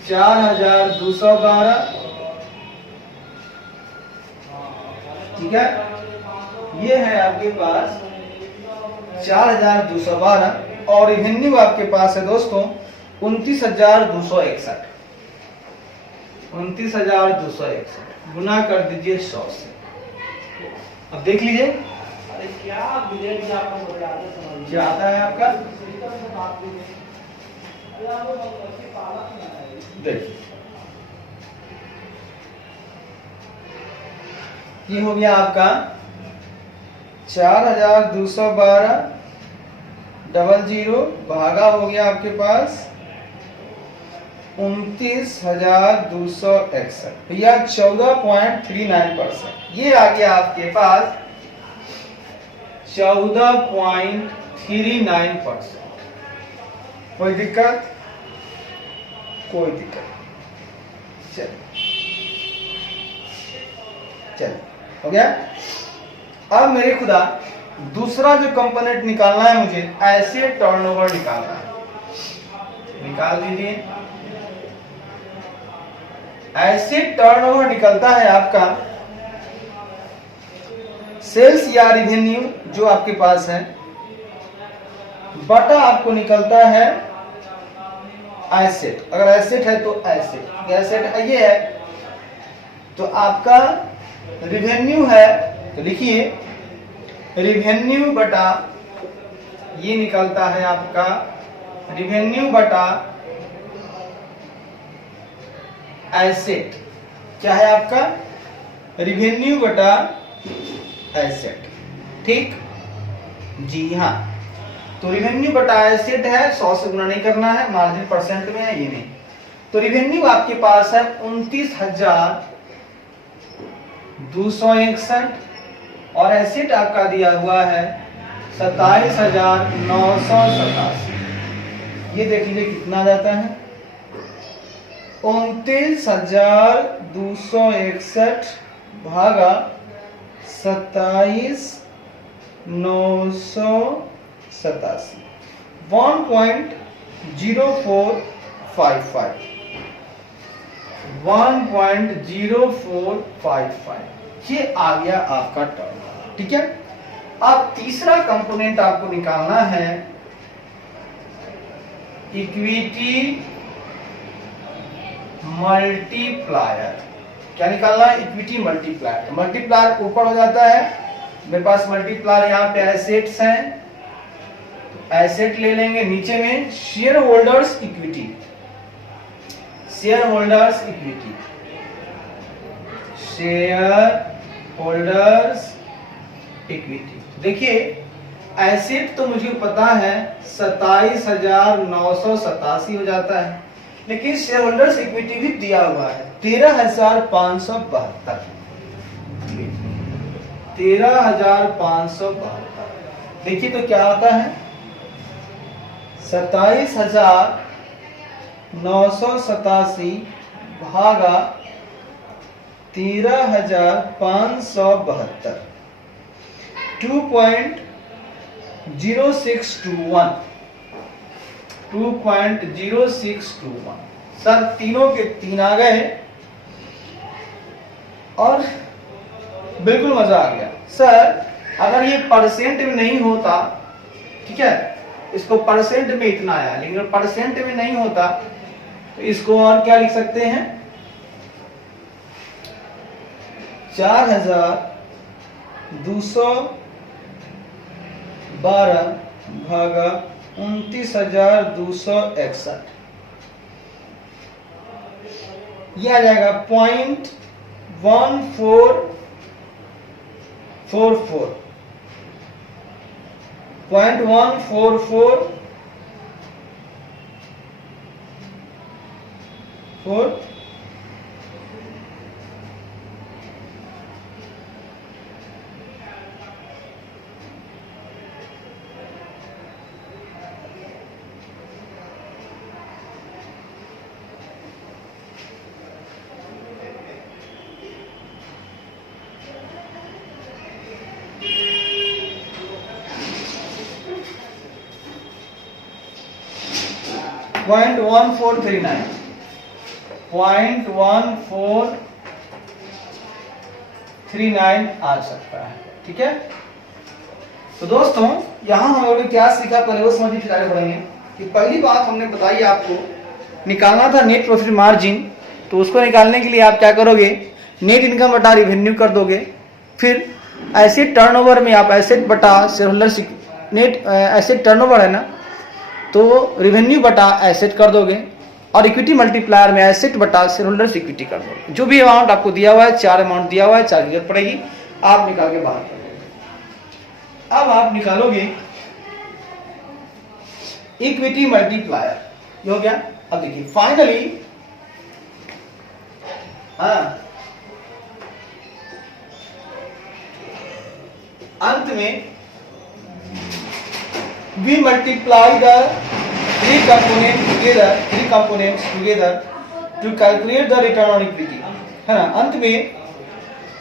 4212, ठीक है, ये है आपके पास 4212 और रिवेन्यू आपके पास है दोस्तों 29,261, 29,261 गुना कर दीजिए 100 से। अब देख लीजिए क्या आता है आपका, देखिए ये हो गया आपका 4212 00 भागा हो गया आपके पास 29,261, भैया 14.39%। ये आ गया आपके पास 14.39%। कोई दिक्कत? कोई दिक्कत। चल हो गया। अब मेरे खुदा दूसरा जो कंपोनेंट निकालना है मुझे, एसेट टर्नओवर निकालना है, निकाल दीजिए। एसेट टर्नओवर निकलता है आपका सेल्स या रिवेन्यू जो आपके पास है, बटा आपको निकलता है एसेट। अगर एसेट है तो एसेट, एसेट ये है तो आपका रिवेन्यू है, तो लिखिए रिवेन्यू बटा, ये निकलता है आपका रिवेन्यू बटा एसेट। क्या है आपका? रिवेन्यू बटा एसेट, ठीक जी हाँ। तो रिवेन्यू बटा एसेट है, 100 से गुना नहीं करना है, मार्जिन परसेंट में है, ये नहीं। तो रिवेन्यू आपके पास है 29,261 और एसेट आपका दिया हुआ है 27,987। ये देख लीजिए कितना जाता है, 29,261 भागा 27,987, 1.0455, 1.0455 ये आ गया आपका टर्म, ठीक है। अब तीसरा कंपोनेंट आपको निकालना है इक्विटी मल्टीप्लायर। क्या निकालना है? Equity multiplier. मल्टीप्लायर ऊपर हो जाता है, मेरे पास मल्टीप्लायर यहाँ पे एसेट्स हैं, एसेट ले लेंगे, नीचे में share holders equity, share holders equity, share holders equity. देखिए एसेट तो मुझे पता है 27,987 हो जाता है, लेकिन शेयर होल्डर्स इक्विटी भी दिया हुआ है 13,572। 13,572 देखिए तो क्या आता है 27,987 भागा 13,572 2.0621 2.0621। सर तीनों के तीन आ गए और बिल्कुल मजा आ गया। सर अगर ये परसेंट में नहीं होता, ठीक है, इसको परसेंट में इतना आया, लेकिन परसेंट में नहीं होता तो इसको और क्या लिख सकते हैं 4,212 भागा 29,261। यह आ जाएगा 0.1444 0.144 0.1439 0.1439 आ सकता है। ठीक है, तो दोस्तों यहां हम लोगों ने क्या सीखा पहले वो समझिए, फिर आगे बढ़ेंगे। कि पहली बात हमने बताई आपको निकालना था नेट प्रॉफिट मार्जिन, तो उसको निकालने के लिए आप क्या करोगे नेट इनकम बटा रिवेन्यू कर दोगे, फिर एसेट टर्नओवर में आप एसेट बटा share holders net asset turnover है ना, तो रिवेन्यू बटा एसेट कर दोगे, और इक्विटी मल्टीप्लायर में एसेट बटा शेयर होल्डर्स इक्विटी कर दोगे। जो भी अमाउंट आपको दिया हुआ है, 4 अमाउंट दिया हुआ है, 4 की जरूरत पड़ेगी, आप निकाल के बाहर कर दोगे। अब आप निकालोगे इक्विटी मल्टीप्लायर, ये हो गया। अब देखिए फाइनली अंत में we multiply the three components together to calculate the return on equity, है ना। अंत में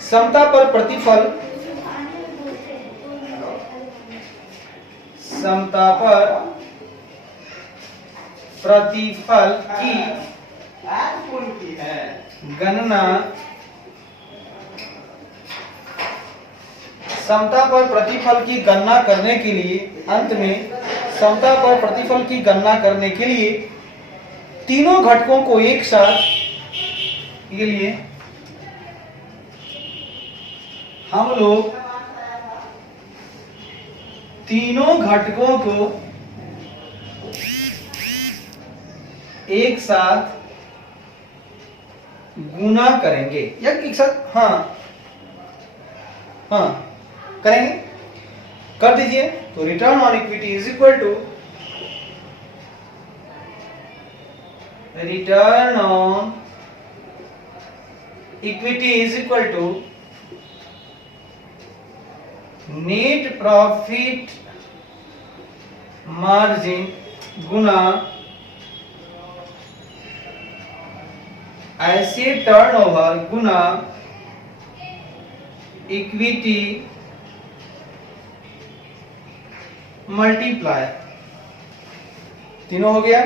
समता पर प्रतिफल की गणना समता पर प्रतिफल की गणना करने के लिए, अंत में समता पर प्रतिफल की गणना करने के लिए तीनों घटकों को एक साथ के लिए हम लोग तीनों घटकों को एक साथ गुना करेंगे, या एक साथ करेंगे, कर दीजिए। तो return on equity is equal to return on equity is equal to net profit margin गुना एसेट टर्नओवर गुना इक्विटी मल्टीप्लायर। तीनों हो गया?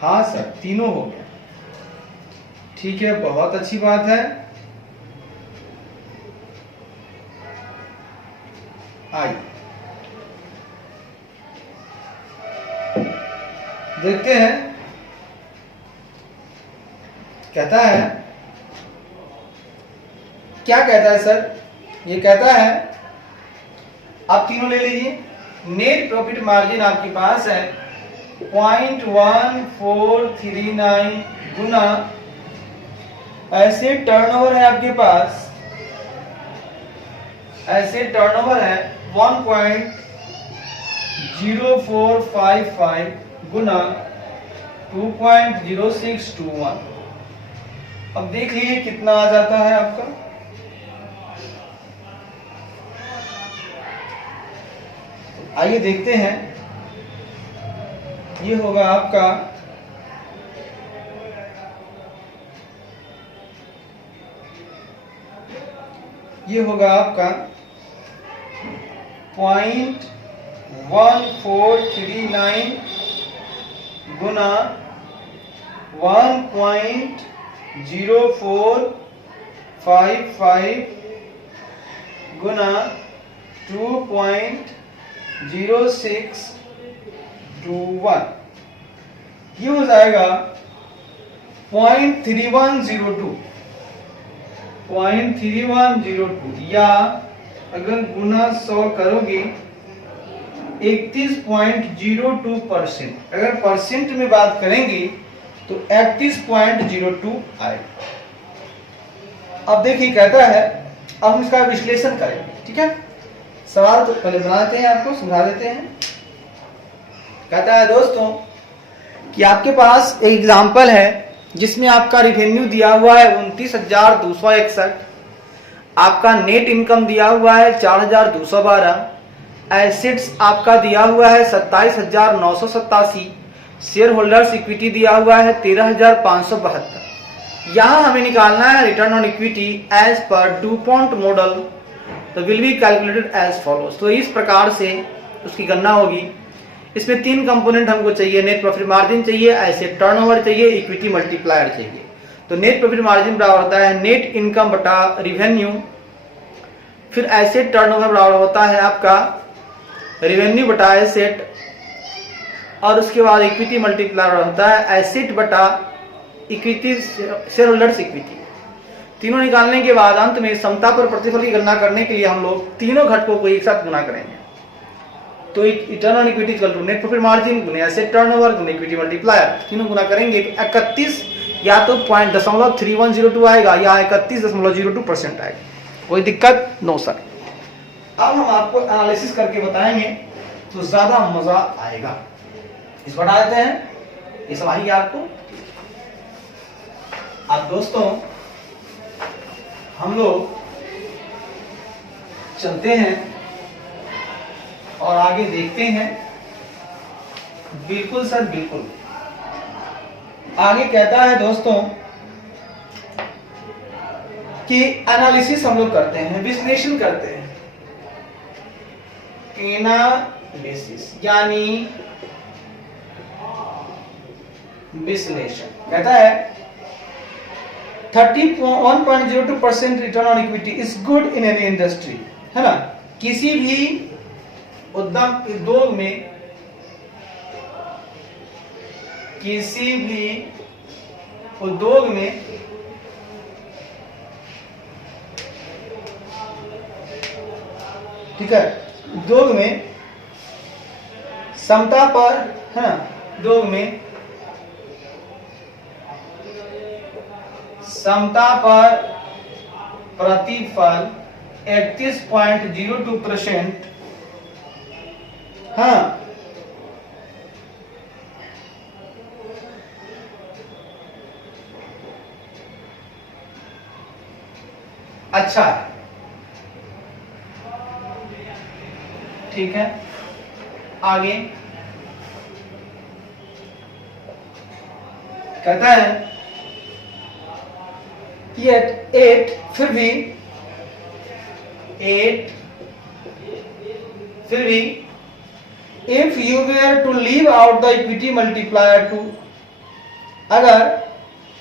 हाँ सर, तीनों हो गया। ठीक है, बहुत अच्छी बात है। आइए देखते हैं कहता है, क्या कहता है सर? ये कहता है आप तीनों ले लीजिए। नेट प्रॉफिट मार्जिन आपके पास है 0.1439 गुना एसेट टर्नओवर है आपके पास एसेट टर्नओवर है 1.0455 गुना 2.0621। अब देख लीजिए कितना आ जाता है आपका। आइए देखते हैं। ये होगा आपका .1439 गुना 1.0455 गुना 2.0621। ये हो जाएगा 0.3102 या अगर गुना 100 करोगे 31.02%। अगर परसेंट में बात करेंगे तो 31.02 आएगा। अब देखिए कहता है, अब हम इसका विश्लेषण करेंगे। ठीक है, सवाल तो पहले बनाते हैं, आपको समझा देते हैं। कहता है दोस्तों कि आपके पास एक एग्जाम्पल है जिसमें आपका रिवेन्यू दिया हुआ है 29,261, आपका नेट इनकम दिया हुआ है 4,212, एसेट्स आपका दिया हुआ है 27,987, शेयर होल्डर्स इक्विटी दिया हुआ है 13,572। यहां हमें निकालना है return on equity as per DuPont model, तो will be calculated as follows. तो इस प्रकार से उसकी गणना होगी। इसमें 3 कंपोनेंट हमको चाहिए, नेट प्रॉफिट मार्जिन चाहिए, एसेट टर्नओवर चाहिए, इक्विटी मल्टीप्लायर चाहिए। तो नेट प्रॉफिट मार्जिन बराबर होता है नेट इनकम बटा रिवेन्यू, फिर एसेट टर्नओवर बराबर होता है आपका रिवेन्यू बटा एसेट, और उसके बाद इक्विटी मल्टीप्लायर होता है एसेट बटा इक्विटी शेयर होल्डर्स इक्विटी। तीनों निकालने के बाद अंत में समता पर प्रतिफल की गणना करने के लिए हम लोग तीनों घटकों को एक साथ गुना करेंगे। तो return on equity equal to net profit margin गुना एसेट टर्नओवर गुना इक्विटी मल्टीप्लायर, तीनों गुना करेंगे तो 31 या तो 0.3102 आएगा या 31.02% आएगा। कोई दिक्कत नो सर। अब हम आपको एनालिसिस करके बताएंगे तो ज्यादा मजा आएगा। इस बता देते हैं, ये समझिए आपको। अब दोस्तों हम लोग चलते हैं और आगे देखते हैं। बिल्कुल सर बिल्कुल। आगे कहता है दोस्तों कि एनालिसिस हम लोग करते हैं, विश्लेषण करते हैं। एनालिसिस यानी विश्लेषण। कहता है 31.02% return on equity is good in any industry, है ना। किसी भी उद्योग में, किसी भी उद्योग में ठीक है, उद्योग में समता पर, है ना, उद्योग में समता पर प्रतिफल 31.02%, हाँ, अच्छा है, ठीक है। आगे कहता है कि एट फिर भी if you were to leave out the equity multiplier too, अगर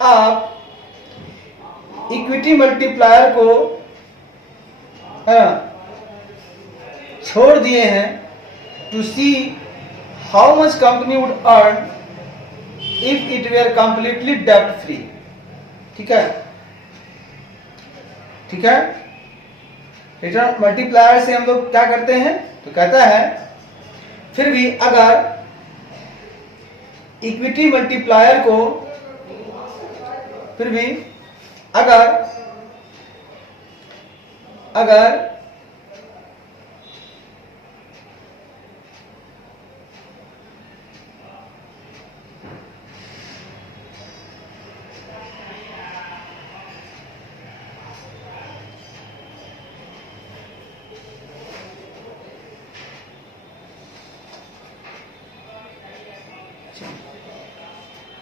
आप इक्विटी मल्टीप्लायर को छोड़ दिए हैं, to see how much company would earn if it were completely डेब्ट फ्री। ठीक है, ठीक है। रिटर्न मल्टीप्लायर से हम लोग क्या करते हैं, तो कहता है फिर भी अगर इक्विटी मल्टीप्लायर को, फिर भी अगर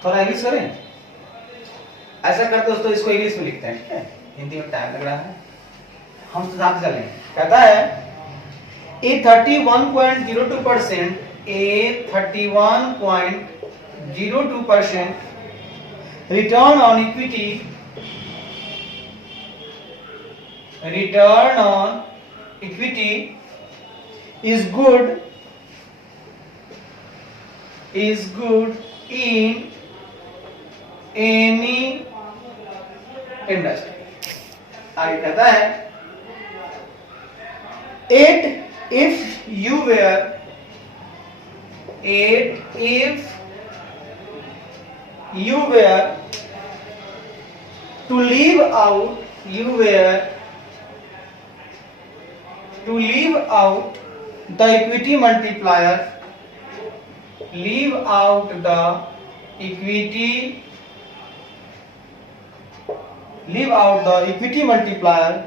थोड़ा इंग्लिश करें, ऐसा करते दोस्तों इसको इंग्लिश में लिखते हैं, ठीक है, हिंदी में टाइम लग रहा है, हम तो साथ चलें। कहता है ए 31.02% return on equity is good in any industry। आगे कहता है if you were to leave out the equity multiplier,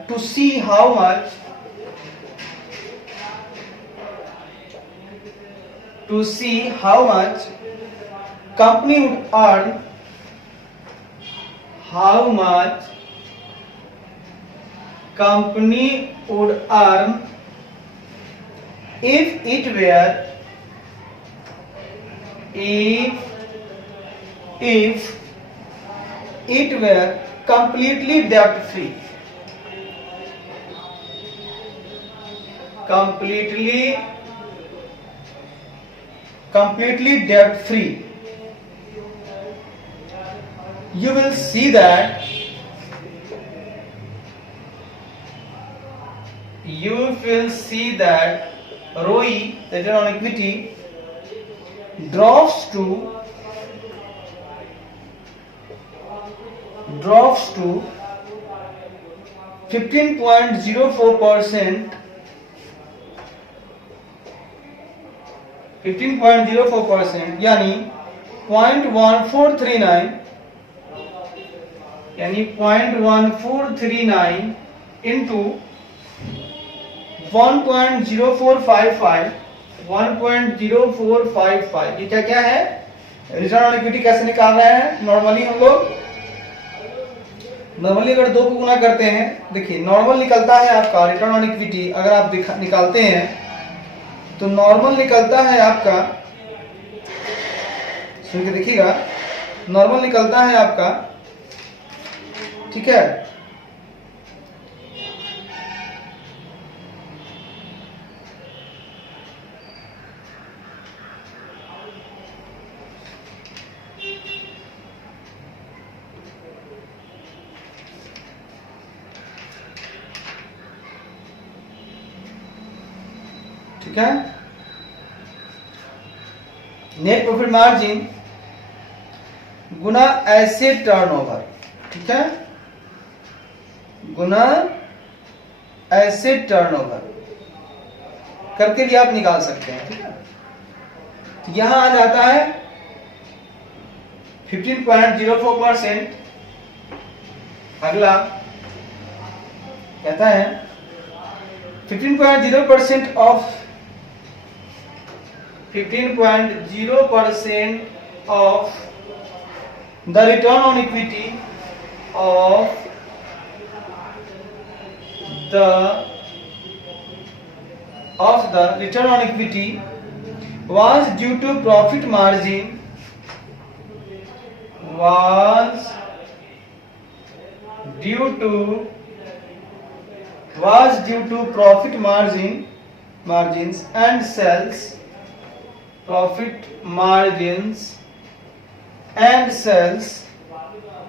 to see how much company would earn, if it were completely debt free। completely debt free, you will see that ROE, return on equity, drops to 15.04%, यानी 0.1439 into 1.0455, ये क्या है, return on equity कैसे निकाल रहे हैं। Normally हम लोग अगर 2 को गुना करते हैं, देखिए नॉर्मल निकलता है आपका रिटर्न ऑन इक्विटी, अगर आप निकालते हैं तो नॉर्मल निकलता है आपका, सुन के देखिएगा, नॉर्मल निकलता है आपका, ठीक है, ठीक है, नेट प्रॉफिट मार्जिन गुना एसेट टर्नओवर, ठीक है, गुना एसेट टर्नओवर करके भी आप निकाल सकते हैं, ठीक है। यहां आ जाता है 15.04%। अगला कहता है 15.0% of the return on equity was due to profit margin, margins and sales,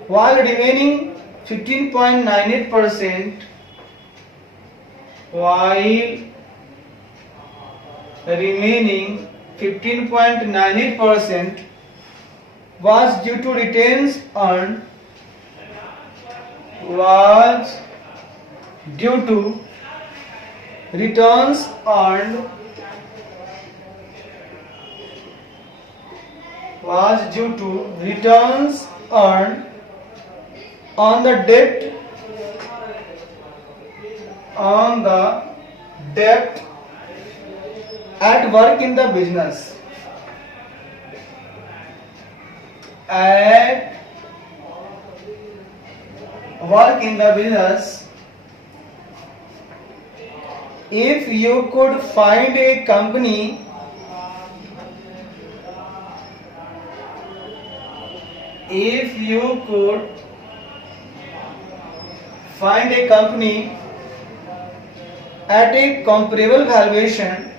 while remaining 15.98% was due to returns earned on the debt at work in the business, at work in the business, if you could find a company at a comparable valuation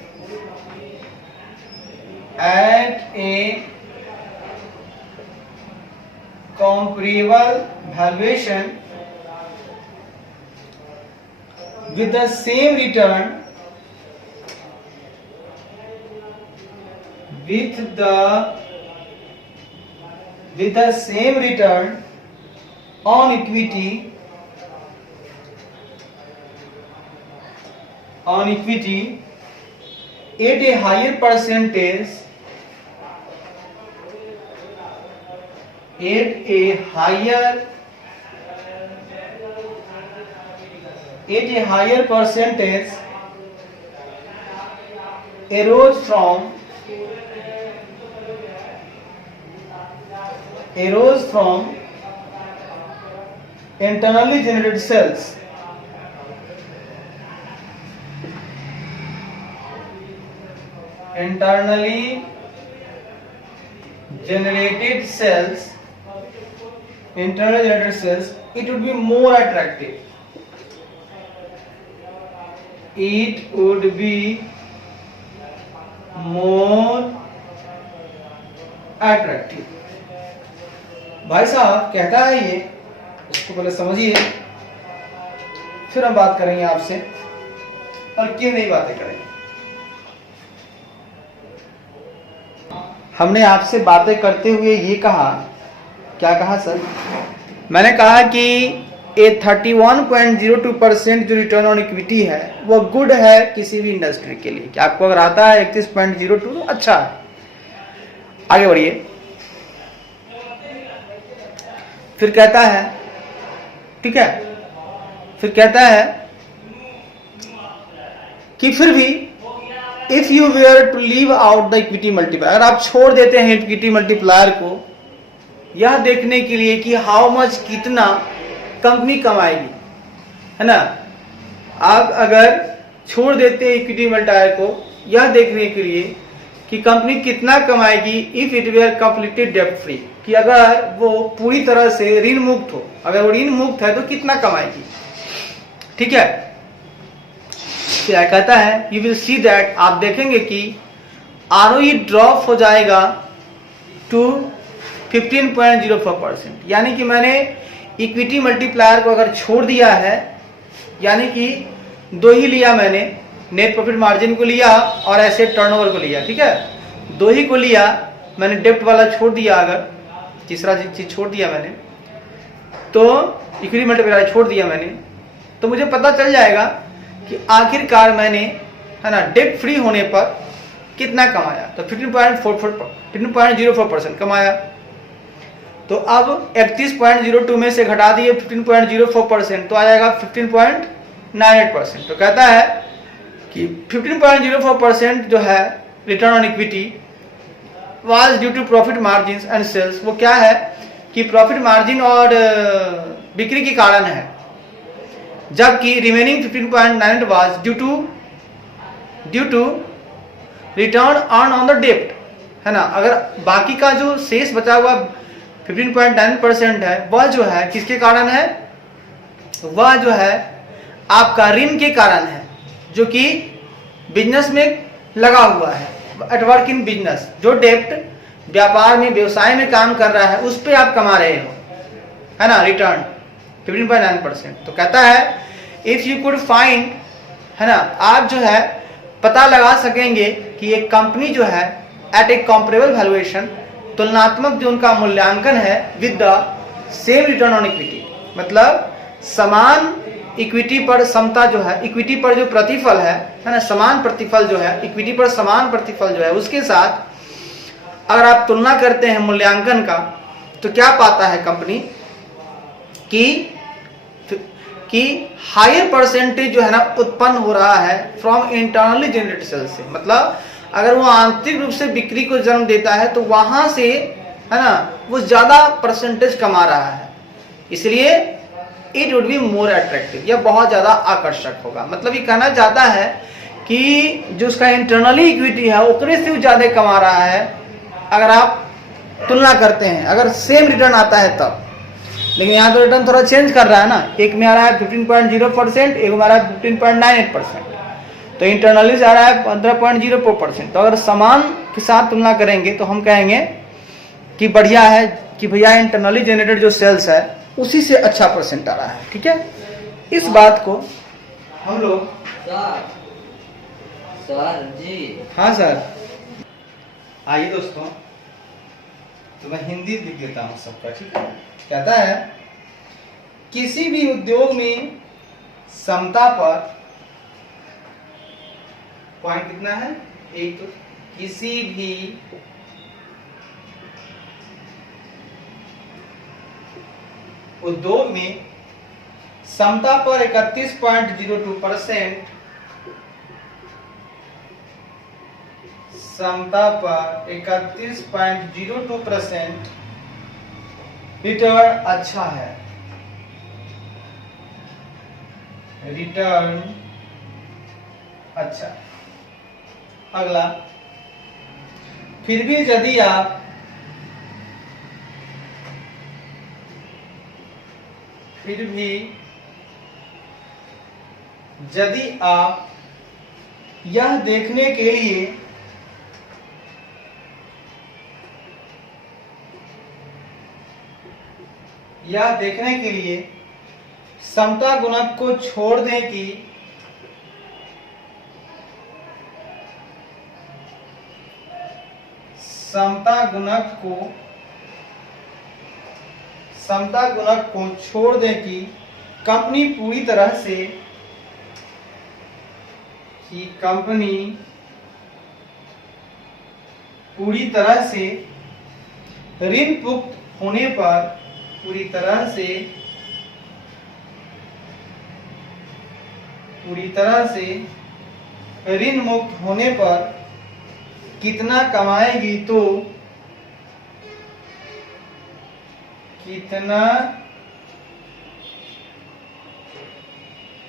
with the same return on equity at a higher percentage arose from internally generated cells. It would be more attractive. भाई साहब कहता है ये, इसको पहले समझिए, फिर हम बात करेंगे आपसे और क्यों नहीं बातें करेंगे। हमने आपसे बातें करते हुए ये कहा, क्या कहा सर? मैंने कहा कि ये 31.02% जो रिटर्न ऑन इक्विटी है वो गुड है किसी भी इंडस्ट्री के लिए, कि आपको अगर आता है 31.02 तो अच्छा है। आगे बढ़िए। फिर कहता है, ठीक है, फिर कहता है कि फिर भी if you were to leave out the equity multiplier, अगर आप छोड़ देते हैं इक्विटी मल्टीप्लायर को यह देखने के लिए कि हाउ मच, कितना कंपनी कमाएगी, है ना, आप अगर छोड़ देते हैं इक्विटी मल्टीप्लायर को यह देखने के लिए कि कंपनी कितना कमाएगी, इफ इट वेयर कंप्लीटली डेब्ट फ्री, कि अगर वो पूरी तरह से ऋण मुक्त हो, अगर वो ऋण मुक्त है तो कितना कमाएगी, ठीक है। क्या कहता है, यू विल सी दैट, आप देखेंगे कि आरओई ड्रॉप हो जाएगा टू 15.04%, यानी कि मैंने इक्विटी मल्टीप्लायर को अगर छोड़ दिया है, यानी कि दो ही लिया मैंने, नेट प्रॉफिट मार्जिन को लिया और एसेट टर्नओवर को लिया, ठीक है, दो ही को लिया मैंने, डेब्ट वाला छोड़ दिया, अगर तीसरा चीज छोड़ दिया मैंने, तो इक्विटी मल्टीप्लायर छोड़ दिया मैंने, तो मुझे पता चल जाएगा कि आखिरकार मैंने, है ना, डेब्ट फ्री होने पर कितना कमाया, तो 15.04% कमाया। तो अब 31.02 में से घटा दिए 15.04%, तो आ जाएगा 15.98%। तो कहता है कि 15.04% जो है return on equity was due to profit margin and sales, वो क्या है कि प्रॉफिट मार्जिन और बिक्री के कारण है, जबकि remaining 15.98 was due to return earn on the डेब्ट, है ना। अगर बाकी का जो शेष बचा हुआ 15.9% है वह जो है किसके कारण है, वह जो है आपका ऋण के कारण है, जो कि बिजनेस में लगा हुआ है, एट वर्क इन बिजनेस, जो डेब्ट व्यापार में, व्यवसाय में काम कर रहा है उस पे आप कमा रहे हो, है ना, रिटर्न 15.9%। तो कहता है इफ यू कुड फाइंड, है ना, आप जो है पता लगा सकेंगे कि एक कंपनी जो है एट ए कंपेरेबल वैल्यूएशन, तुलनात्मक जो उनका मूल्यांकन है, with the same return on equity, मतलब समान इक्विटी पर समता जो है, इक्विटी पर जो प्रतिफल है ना, समान प्रतिफल जो है, इक्विटी पर समान प्रतिफल जो है, उसके साथ अगर आप तुलना करते हैं मूल्यांकन का, तो क्या पाता है कंपनी कि हायर परसेंटेज जो है ना उत्पन्न हो रहा है फ्रॉम इंटरनली जनरेटेड सेल्स से, मतलब अगर वो आंतरिक रूप से बिक्री को जन्म देता है तो वहां से है ना, वो ज्यादा परसेंटेज कमा रहा है, इसलिए it would be more attractive, यह बहुत ज्यादा आकर्षक होगा। मतलब ये कहना चाहता है कि जो उसका इंटरनली इक्विटी है उतने से ज्यादा कमा रहा है अगर आप तुलना करते हैं, अगर सेम रिटर्न आता है तब। लेकिन यहाँ तो रिटर्न थोड़ा चेंज कर रहा है ना, एक में आ रहा है 15.0%, एक में आ रहा है 15.98%, तो इंटरनली आ रहा है 15.04%। तो अगर समान के साथ तुलना करेंगे तो हम कहेंगे कि बढ़िया है कि भैया इंटरनली जनरेटेड जो सेल्स है उसी से अच्छा परसेंट आ रहा है। ठीक है, इस बात को हम लोग सर जी। हाँ सर, आइए दोस्तों, तो मैं हिंदी लिख देता हूँ सबका। ठीक है, कहता है किसी भी उद्योग में समता पर, पॉइंट कितना है, एक, किसी भी उद्योग में समता पर 31.02%, समता पर 31.02% रिटर्न अच्छा है, रिटर्न अच्छा। अगला, फिर भी यदि आप यह देखने के लिए समता गुणक को छोड़ दें कि समता गुणक को छोड़ दें कि कंपनी पूरी तरह से ऋण मुक्त होने पर कितना कमाएगी, तो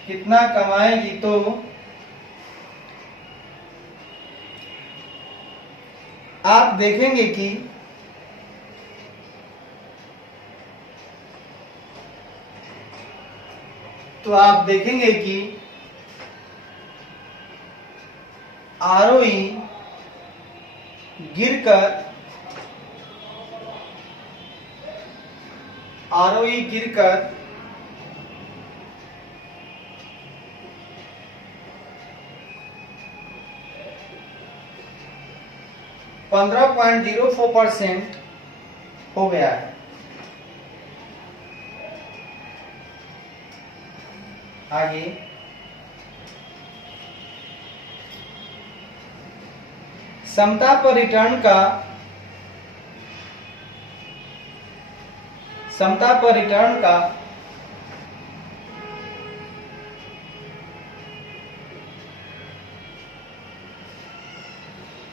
कितना कमाएगी तो आप देखेंगे कि आरओई गिरकर 15.04% हो गया है। आगे, समता पर रिटर्न का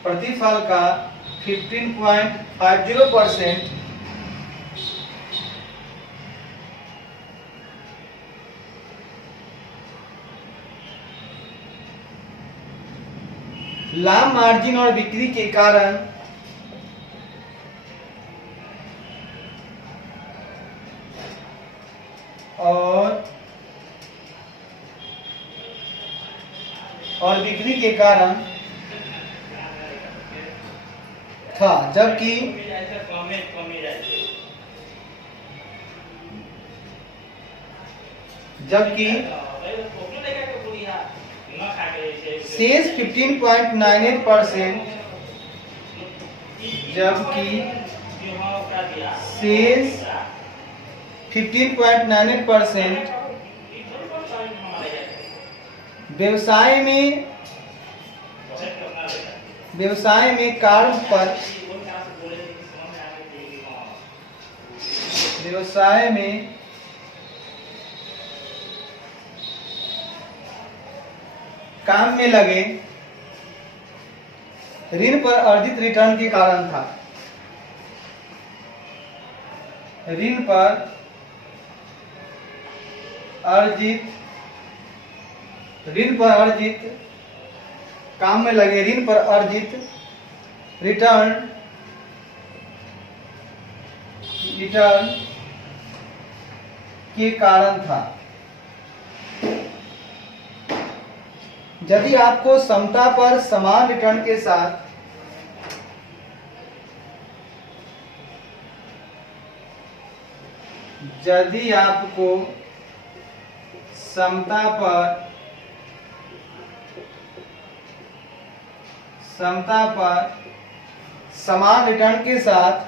प्रतिफल का 15.50% लाभ मार्जिन और बिक्री के कारण और बिक्री के कारण था, जबकि शेष 15.98%, जबकि शेष 15.98% व्यवसाय में कार्य पर काम में लगे ऋण पर अर्जित रिटर्न के कारण था। ऋण पर अर्जित काम में लगे ऋण पर अर्जित रिटर्न के कारण था। यदि आपको समता पर समान रिटर्न के साथ यदि आपको समता पर समान रिटर्न के साथ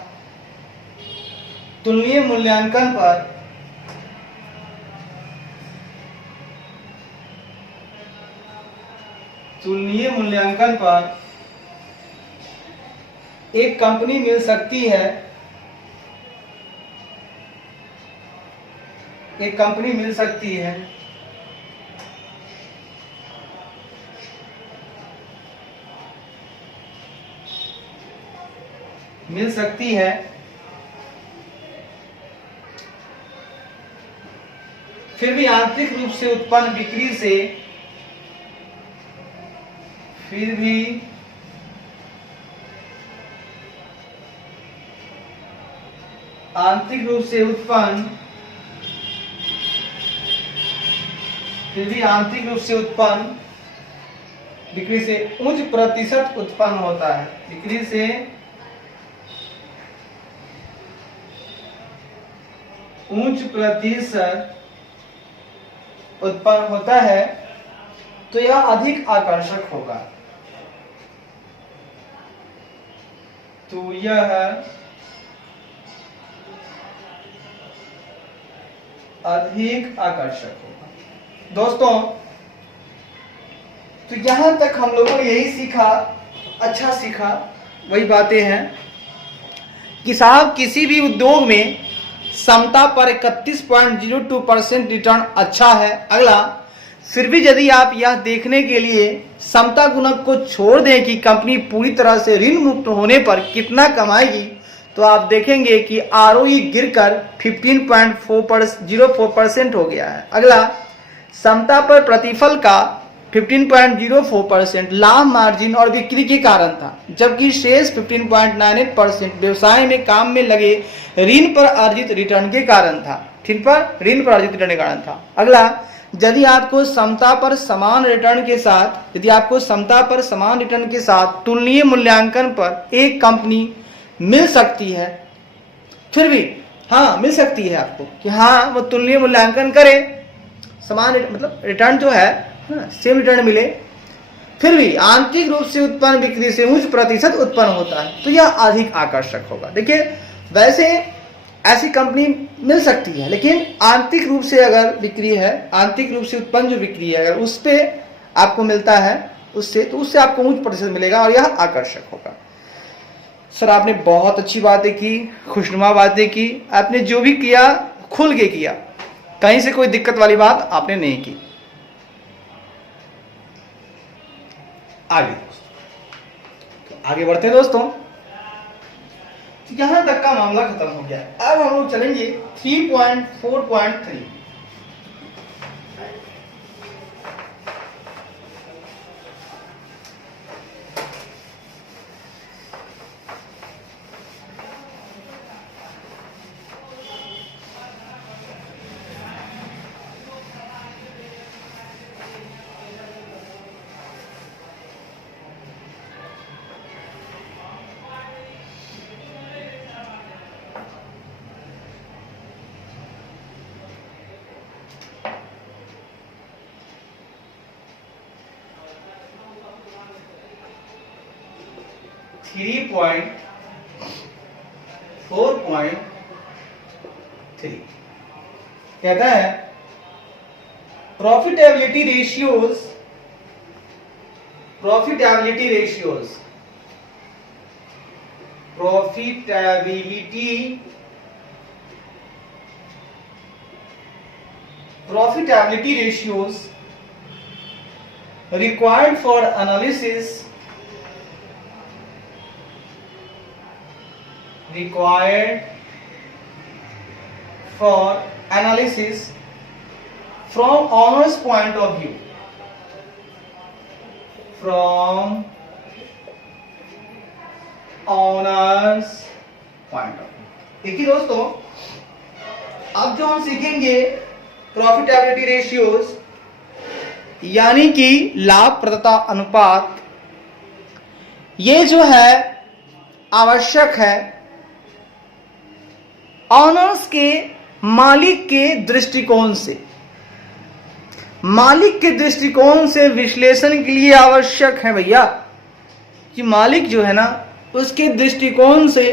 तुलनीय मूल्यांकन पर एक कंपनी मिल सकती है, फिर भी आंतरिक रूप से उत्पन्न बिक्री से बिक्री से उच्च प्रतिशत उत्पन्न होता है। बिक्री से उच्च प्रतिशत उत्पन्न होता है तो यह अधिक आकर्षक होगा। दोस्तों, तो यहां तक हम लोगों ने यही सीखा, अच्छा सीखा, वही बातें हैं कि साहब किसी भी उद्योग में समता पर 31.02% रिटर्न अच्छा है। अगला, फिर भी यदि आप यह देखने के लिए समता गुणक को छोड़ दें कि कंपनी पूरी तरह से ऋण मुक्त होने पर कितना कमाएगी, तो आप देखेंगे कि आरओई गिरकर 15.04% हो गया है। अगला, समता पर प्रतिफल का 15.04% लाभ, मार्जिन और बिक्री के कारण था, जबकि शेष 15.98% व्यवसाय में काम में लगे ऋण पर अर्जित रिटर्न के कारण था। अगला, यदि आपको समता पर समान रिटर्न के साथ तुलनीय मूल्यांकन पर एक कंपनी मिल सकती है, फिर भी मिल सकती है आपको कि वो तुलनीय मूल्यांकन करे, समान मतलब रिटर्न जो है सेम रिटर्न मिले, फिर भी आंतरिक रूप से उत्पन्न बिक्री से उच्च प्रतिशत उत्पन्न होता है, तो यह अधिक आकर्षक होगा। देखिए, वैसे ऐसी कंपनी मिल सकती है, लेकिन आंतरिक रूप से अगर बिक्री है, आंतरिक रूप से उत्पन्न जो बिक्री है, अगर उस पे आपको मिलता है तो उससे आपको उच्च प्रतिशत मिलेगा और यह आकर्षक होगा। सर, आपने बहुत अच्छी बातें की, खुशनुमा बातें की, आपने जो भी किया खुल के किया, कहीं से कोई दिक्कत वाली बात आपने नहीं की। आगे बढ़ते हैं दोस्तों, यहां तक का मामला खत्म हो गया। अब हम लोग चलेंगे 3.4.3। कहता है profitability ratios required for analysis for analysis from owner's point of view. From owner's point of view. देखिए दोस्तों, अब जो हम सीखेंगे प्रॉफिटेबिलिटी रेशियोज यानी कि लाभप्रदता अनुपात, ये जो है आवश्यक है ऑनर्स के मालिक के दृष्टिकोण से। मालिक के दृष्टिकोण से विश्लेषण के लिए आवश्यक है भैया कि मालिक जो है ना, उसके दृष्टिकोण से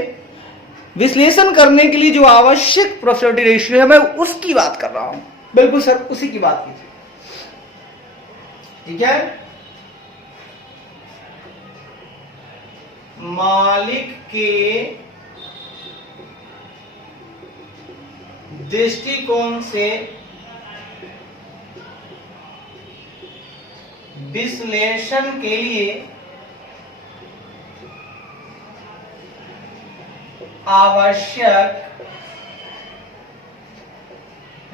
विश्लेषण करने के लिए जो आवश्यक प्रॉफिटेबिलिटी रेशियो है, मैं उसकी बात कर रहा हूं। बिल्कुल सर, उसी की बात कीजिए, ठीक है। मालिक के दृष्टिकोण से विश्लेषण के लिए आवश्यक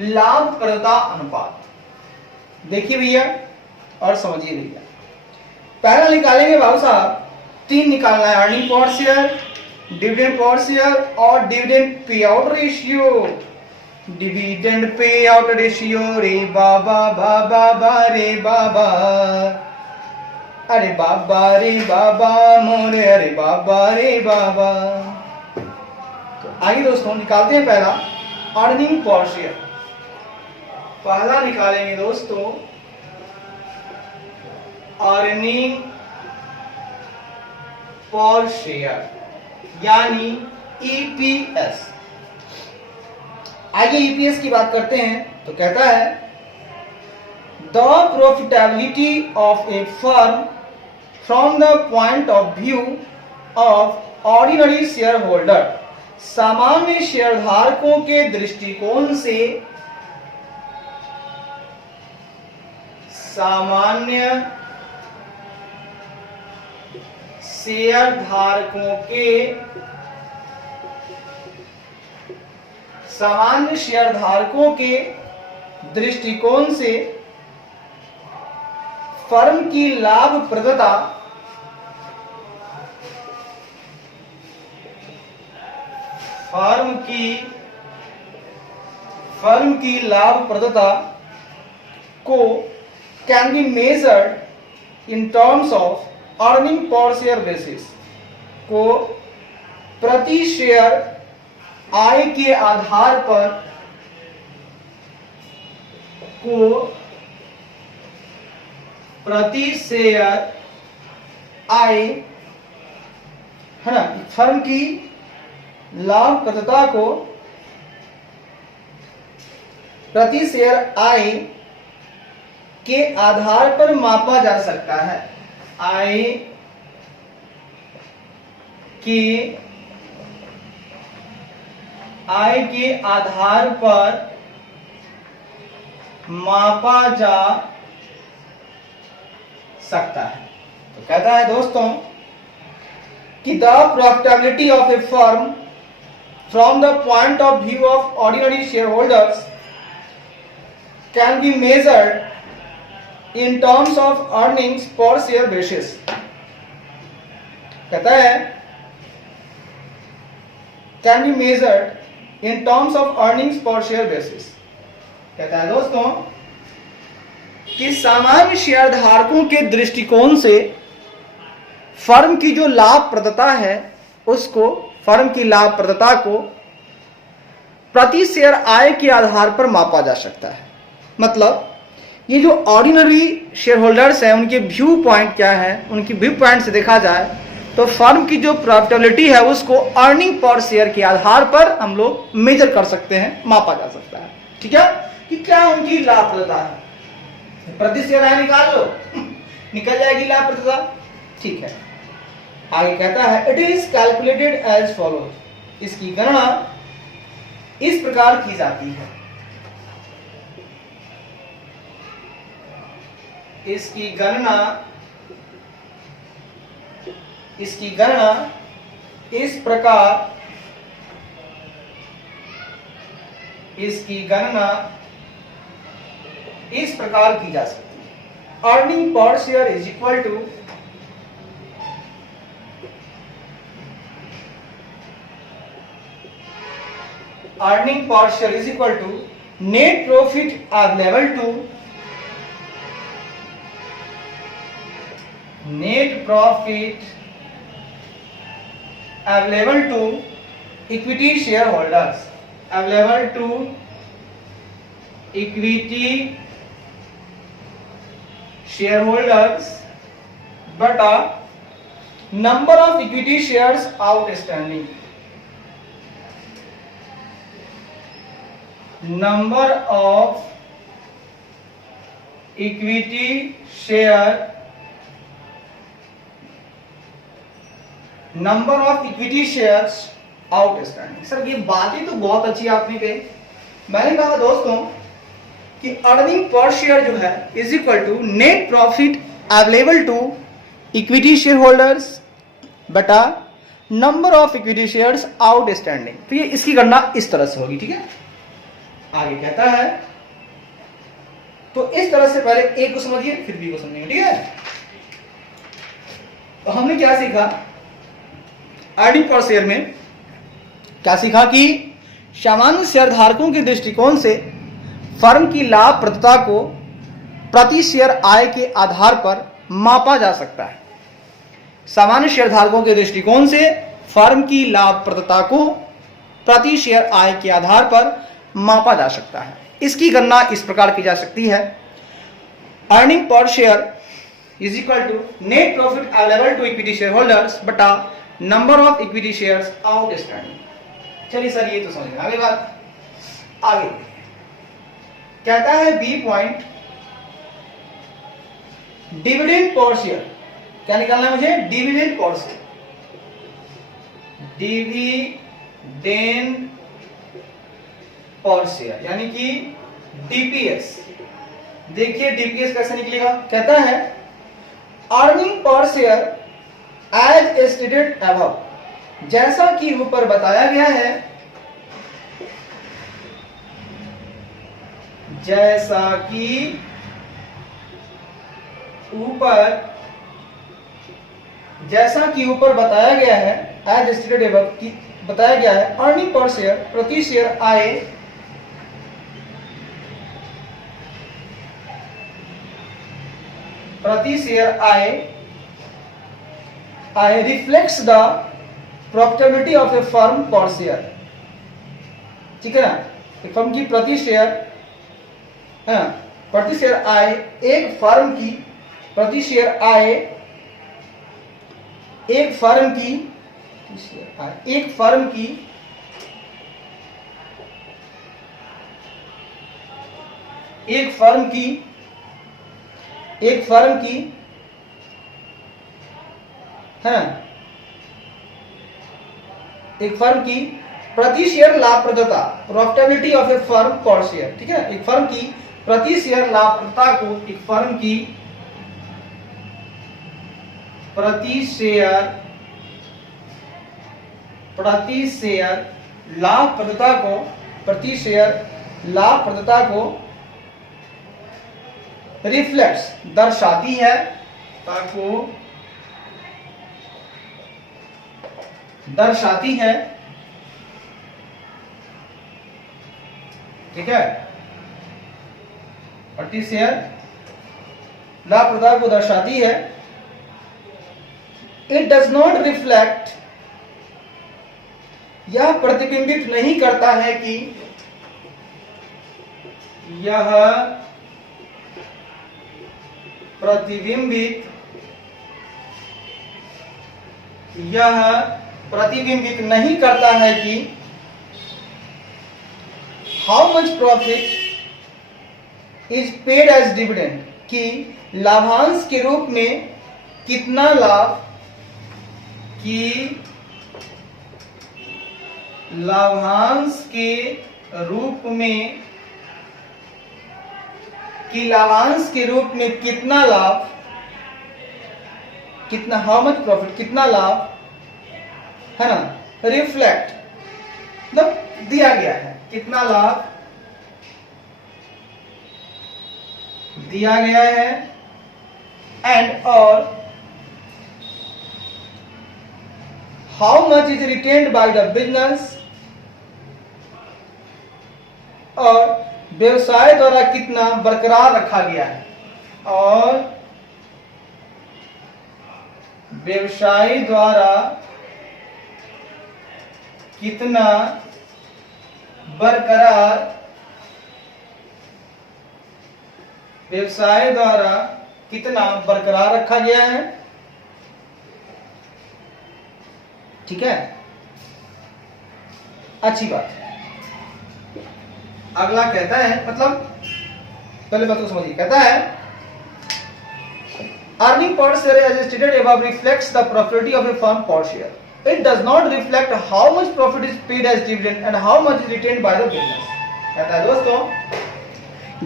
लाभप्रदता अनुपात। देखिए भैया और समझिए भैया, पहला निकालेंगे बाबू साहब, 3 निकालना है, earning per share, dividend per share और dividend pay out ratio. Dividend pay out ratio, रे बाबा बाबा बा रे बाबा, अरे बाबा रे बाबा मोरे, अरे बाबा रे बाबा। तो आइए दोस्तों निकालते हैं पहला अर्निंग पर शेयर। पहला निकालेंगे दोस्तों अर्निंग पर शेयर यानी ईपीएस। आइए ईपीएस की बात करते हैं। तो कहता है the profitability of a firm from the point of view of ordinary share holder, सामान्य शेयरधारकों के दृष्टिकोण से, सामान्य शेयरधारकों के, सामान्य शेयरधारकों के दृष्टिकोण से फर्म की लाभप्रदता, फर्म की लाभप्रदता को can be measured in terms of earning per share basis, को प्रति शेयर आय के आधार पर, को प्रति शेयर आय, है ना, फर्म की लाभप्रदता को प्रति शेयर आय के आधार पर मापा जा सकता है। आय के आधार पर मापा जा सकता है। तो कहता है दोस्तों कि the profitability of a firm from the point of view of ordinary share holders can be measured in terms of earnings per share basis. कहता है can be measured in terms of earnings per share basis. कहता है दोस्तों कि सामान्य शेयरधारकों के दृष्टिकोण से फर्म की जो लाभप्रदता है, उसको, फर्म की लाभप्रदता को प्रति शेयर आय के आधार पर मापा जा सकता है। मतलब ये जो ऑर्डिनरी शेयर होल्डर्स हैं, उनके व्यू पॉइंट क्या है, उनकी व्यू पॉइंट से देखा जाए तो फर्म की जो प्रॉफिटेबिलिटी है उसको अर्निंग पर शेयर के आधार पर हम लोग मेजर कर सकते हैं, मापा जा सकता है। ठीक है, कि क्या उनकी लाभप्रदता है। प्रति शेयर आय निकाल लो, निकल जाएगी लाभप्रदता। ठीक है, आगे कहता है it is calculated as follows. इसकी गणना इस प्रकार की जाती है। इसकी गणना इस प्रकार इसकी गणना इस प्रकार की जा सकती है। Earning per share is equal to earning per share is equal to net profit available to equity shareholders, available to equity shareholders बटा number of equity shares outstanding, number of equity share, number of equity shares outstanding. Sir ये बातें तो बहुत अच्छी आपने कही। मैंने कहा दोस्तों कि अर्निंग पर शेयर जो है is equal to net profit available to equity share holders बटा number of equity shares outstanding. तो ये इसकी गणना इस तरह से होगी, ठीक है। आगे कहता है, तो इस तरह से पहले ए को समझिए फिर बी को समझेंगे, ठीक है। तो हमने क्या सीखा अर्निंग पर शेयर में, क्या सीखा कि सामान्य शेयरधारकों के दृष्टिकोण से फर्म की लाभप्रदता को प्रति शेयर आय के आधार पर मापा जा सकता है। सामान्य शेयरधारकों के दृष्टिकोण से फर्म की लाभप्रदता को प्रति शेयर आय के आधार पर मापा जा सकता है। इसकी गणना इस प्रकार की जा सकती है, earning per share is equal to net profit available to equity share holders बटा number of equity shares outstanding. चलिए सर ये तो समझ में आगे बात। आगे कहता है B point, dividend per share. क्या निकालना है मुझे? Dividend per share, dividend per share यानी कि डीपीएस। देखिए डीपीएस कैसे निकलेगा। कहता है earning per share as stated above, जैसा कि ऊपर बताया गया है, जैसा कि ऊपर बताया गया है, एज स्टेटेड अबव बताया गया है, अर्निंग पर शेयर प्रति share I reflects the profitability of a firm per share, ठीक है ना। एक फर्म की प्रति शेयर आय, एक फर्म की प्रति शेयर आय, एक फर्म की है ना, एक फर्म की प्रति शेयर लाभप्रदता, profitability of a firm per share, ठीक है। एक फर्म की प्रति शेयर लाभप्रदता को, एक फर्म की प्रति शेयर लाभप्रदता को रिफ्लेक्ट्स दर्शाती है, ठीक है। प्रति शेयर लाभप्रदता को दर्शाती है। इट डज नॉट रिफ्लेक्ट, यह प्रतिबिंबित नहीं करता है कि यह प्रतिबिंबित नहीं करता है कि how much profit is paid as dividend, कि लाभांश के रूप में कितना लाभ, लाभांश के रूप में कितना लाभ, कितना, हाउ मच प्रॉफिट कितना लाभ है ना, रिफ्लेक्ट मतलब दिया गया है, कितना लाभ दिया गया है, एंड और how much is retained by the business, और व्यवसाय द्वारा कितना बरकरार रखा गया है, और व्यवसाय द्वारा कितना बरकरार, व्यवसाय द्वारा कितना बरकरार रखा गया है। ठीक है, अच्छी बात। अगला कहता है, मतलब पहले बात को समझिए, कहता है earning per share as stated above reflects the profit of a firm per share. It does not reflect how much profit is paid as dividend and how much is retained by the business. कहता है दोस्तों,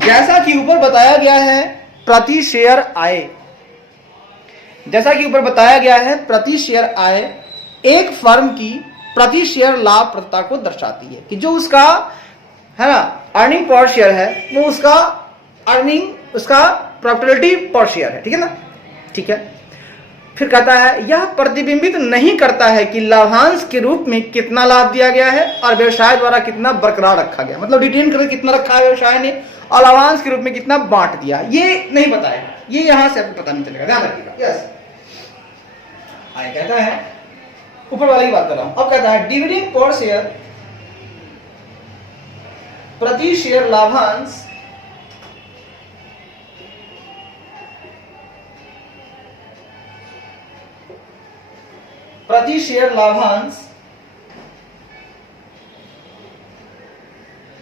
जैसा कि ऊपर बताया गया है प्रति शेयर आय, जैसा कि ऊपर बताया गया है प्रति शेयर आय एक फर्म की प्रति शेयर लाभप्रदता को दर्शाती है कि जो उसका है ना अर्निंग पर शेयर है वो उसका अर्निंग, उसका प्रॉफिटेबिलिटी पर शेयर है। ठीक है ना, ठीक है। फिर कहता है यह प्रतिबिंबित नहीं करता है कि लाभांश के रूप में कितना लाभ दिया गया है और व्यवसाय द्वारा कितना बरकरार रखा गया, मतलब रिटेन करके कितना रखा है व्यवसाय ने और लाभांश के रूप में कितना बांट दिया, ये नहीं बताएगा, ये यहां से आपको पता नहीं चलेगा, ध्यान रखिएगा। यस, आगे कहता है, ऊपर वाली बात कर रहा हूं। अब कहता है डिविडेंड पर शेयर, प्रति शेयर लाभांश प्रति शेयर लाभांश,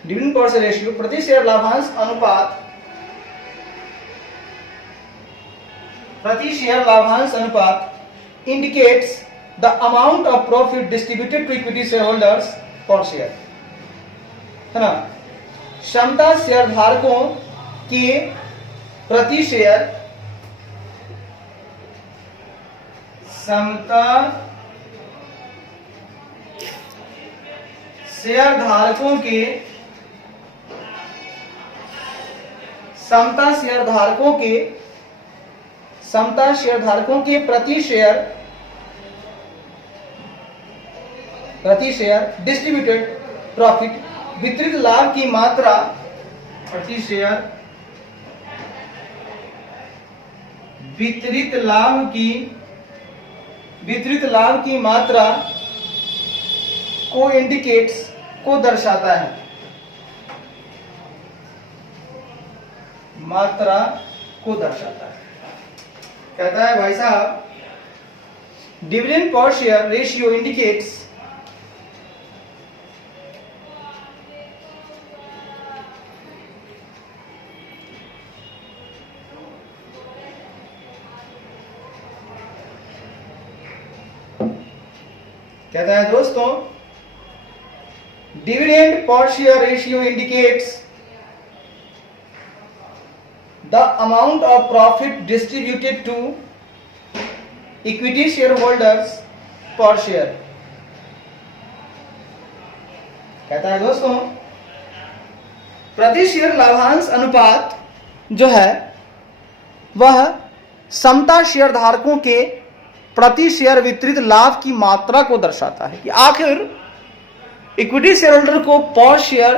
डिविडेंड पर शेयर रेशियो, प्रति शेयर लाभांश अनुपात, प्रति शेयर लाभांश अनुपात indicates the amount of profit distributed to equity share holders per share, है ना। क्षमता शेयर धारकों के प्रति शेयर, क्षमता शेयर धारकों के, समता शेयर धारकों के, समता शेयर धारकों के प्रति शेयर डिस्ट्रीब्यूटेड प्रॉफिट, वितरित लाभ की मात्रा, प्रति शेयर वितरित लाभ की मात्रा को इंडिकेट्स, को दर्शाता है, मात्रा को दर्शाता है। कहता है भाई साहब dividend per share ratio indicates कहता है दोस्तों dividend per share ratio indicates the amount of profit distributed to equity share holders per share. कहता है दोस्तों प्रति शेयर लाभांश अनुपात जो है वह समता शेयर धारकों के प्रति शेयर वितरित लाभ की मात्रा को दर्शाता है कि आखिर इक्विटी शेयर होल्डर को पर शेयर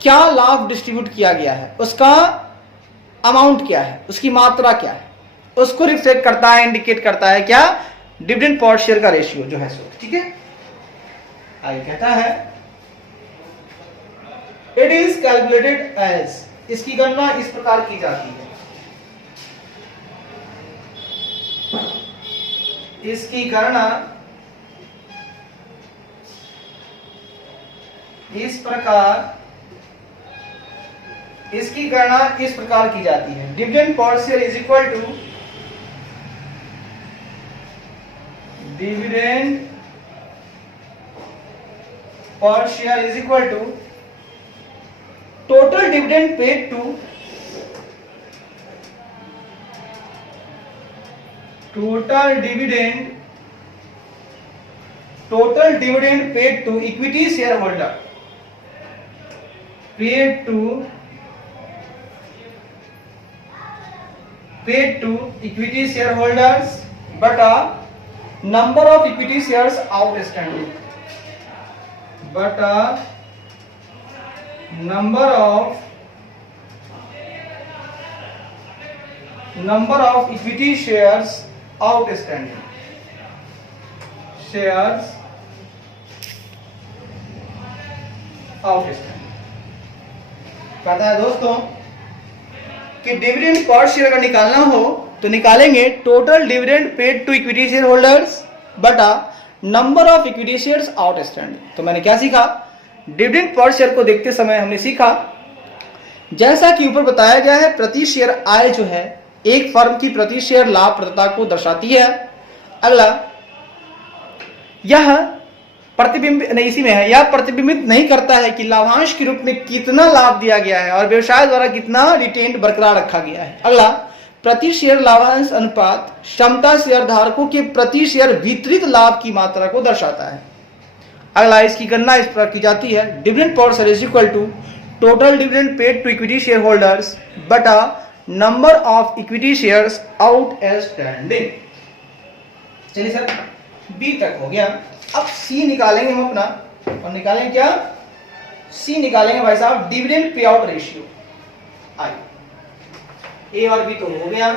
क्या लाभ डिस्ट्रीब्यूट किया गया है, उसका अमाउंट क्या है, उसकी मात्रा क्या है, उसको रिफ्लेक्ट करता है, इंडिकेट करता है क्या, डिविडेंड पर शेयर का रेशियो जो है सो। ठीक है, आगे कहता है इट इज कैलकुलेटेड एज, इसकी गणना इस प्रकार की जाती है, इसकी गणना इस प्रकार की जाती है। Dividend per share is equal to, dividend per share is equal to total dividend paid to, total dividend paid to equity share holder, paid to paid to equity share holders बटा number of equity shares outstanding बटा number of equity shares outstanding shares outstanding. पता है दोस्तों कि dividend per share अगर निकालना हो तो निकालेंगे total dividend paid to equity share holders बटा number of equity shares outstanding. तो मैंने क्या सीखा, डिविडेंड पर शेयर को देखते समय हमने सीखा जैसा कि ऊपर बताया गया है प्रति शेयर आय जो है एक फर्म की प्रति शेयर लाभप्रदता को दर्शाती है। अगला, यह प्रतिबिंब नहीं, इसी में है, यह प्रतिबिंबित नहीं करता है कि लाभांश के रूप में कितना लाभ दिया गया है और व्यवसाय द्वारा कितना रिटेन्ड बरकरार रखा गया है। अगला, प्रति शेयर लाभांश अनुपात क्षमता शेयर धारकों के प्रति शेयर वितरित लाभ की मात्रा को दर्शाता है। अगला, इसकी गणना इस प्रकार की जाती है, dividend per share is equal to total dividend paid to equity share holders बटा number of equity shares outstanding. चलिए सर, बी तक हो गया। अब सी निकालेंगे हम अपना, और निकालेंगे क्या, सी निकालेंगे भाई साहब डिविडेंड पे आउट रेशियो। आइए, ए और बी तो हो गया,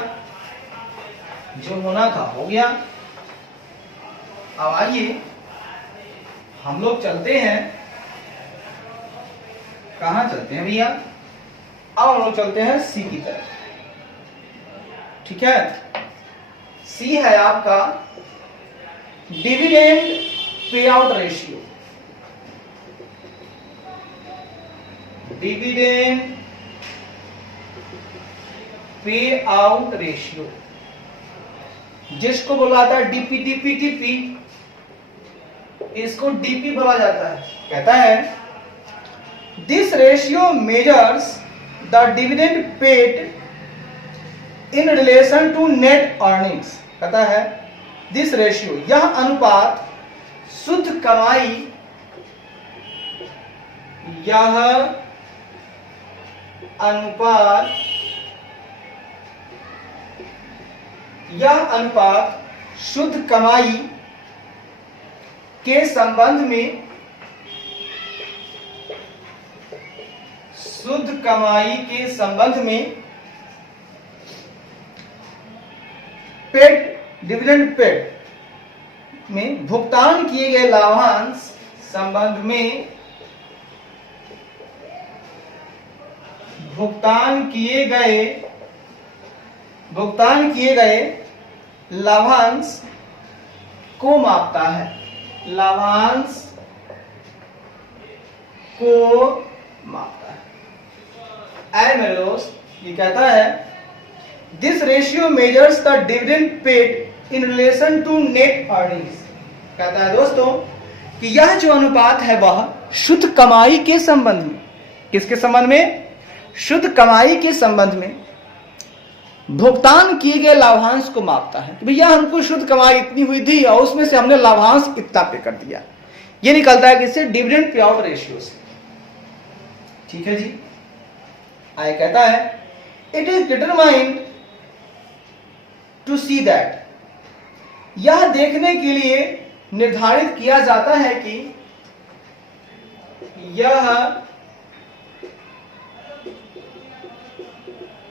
जो होना था हो गया। अब आइए हम लोग चलते हैं, कहां चलते हैं भैया, अब हम लोग चलते हैं सी की तरफ। ठीक है, सी है आपका dividend pay out ratio. Dividend pay out ratio जिसको बोला जाता है डीपी, इसको डीपी बोला जाता है। कहता है this ratio measures the dividend paid in relation to net earnings. कहता है दिस रेशियो, यह अनुपात शुद्ध कमाई, यह अनुपात शुद्ध कमाई के संबंध में, शुद्ध कमाई के संबंध में पेड डिविडेंड पेड में भुगतान किए गए लाभांश संबंध में भुगतान किए गए लाभांश को मापता है, लाभांश को मापता है। ऐ मेरे दोस्त, ये कहता है this ratio measures the dividend paid in relation to net earnings. कहता है दोस्तों कि यह जो अनुपात है वह शुद्ध कमाई के संबंध में, किसके संबंध में, शुद्ध कमाई के संबंध में भुगतान किए गए लाभांश को मापता है। तो भैया हमको शुद्ध कमाई इतनी हुई थी और उसमें से हमने लाभांश इतना पे कर दिया, ये निकलता है किससे, डिविडेंड पे आउट रेशियो से। ठीक है जी। आगे कहता है it is determined to see that, यह देखने के लिए निर्धारित किया जाता है कि यह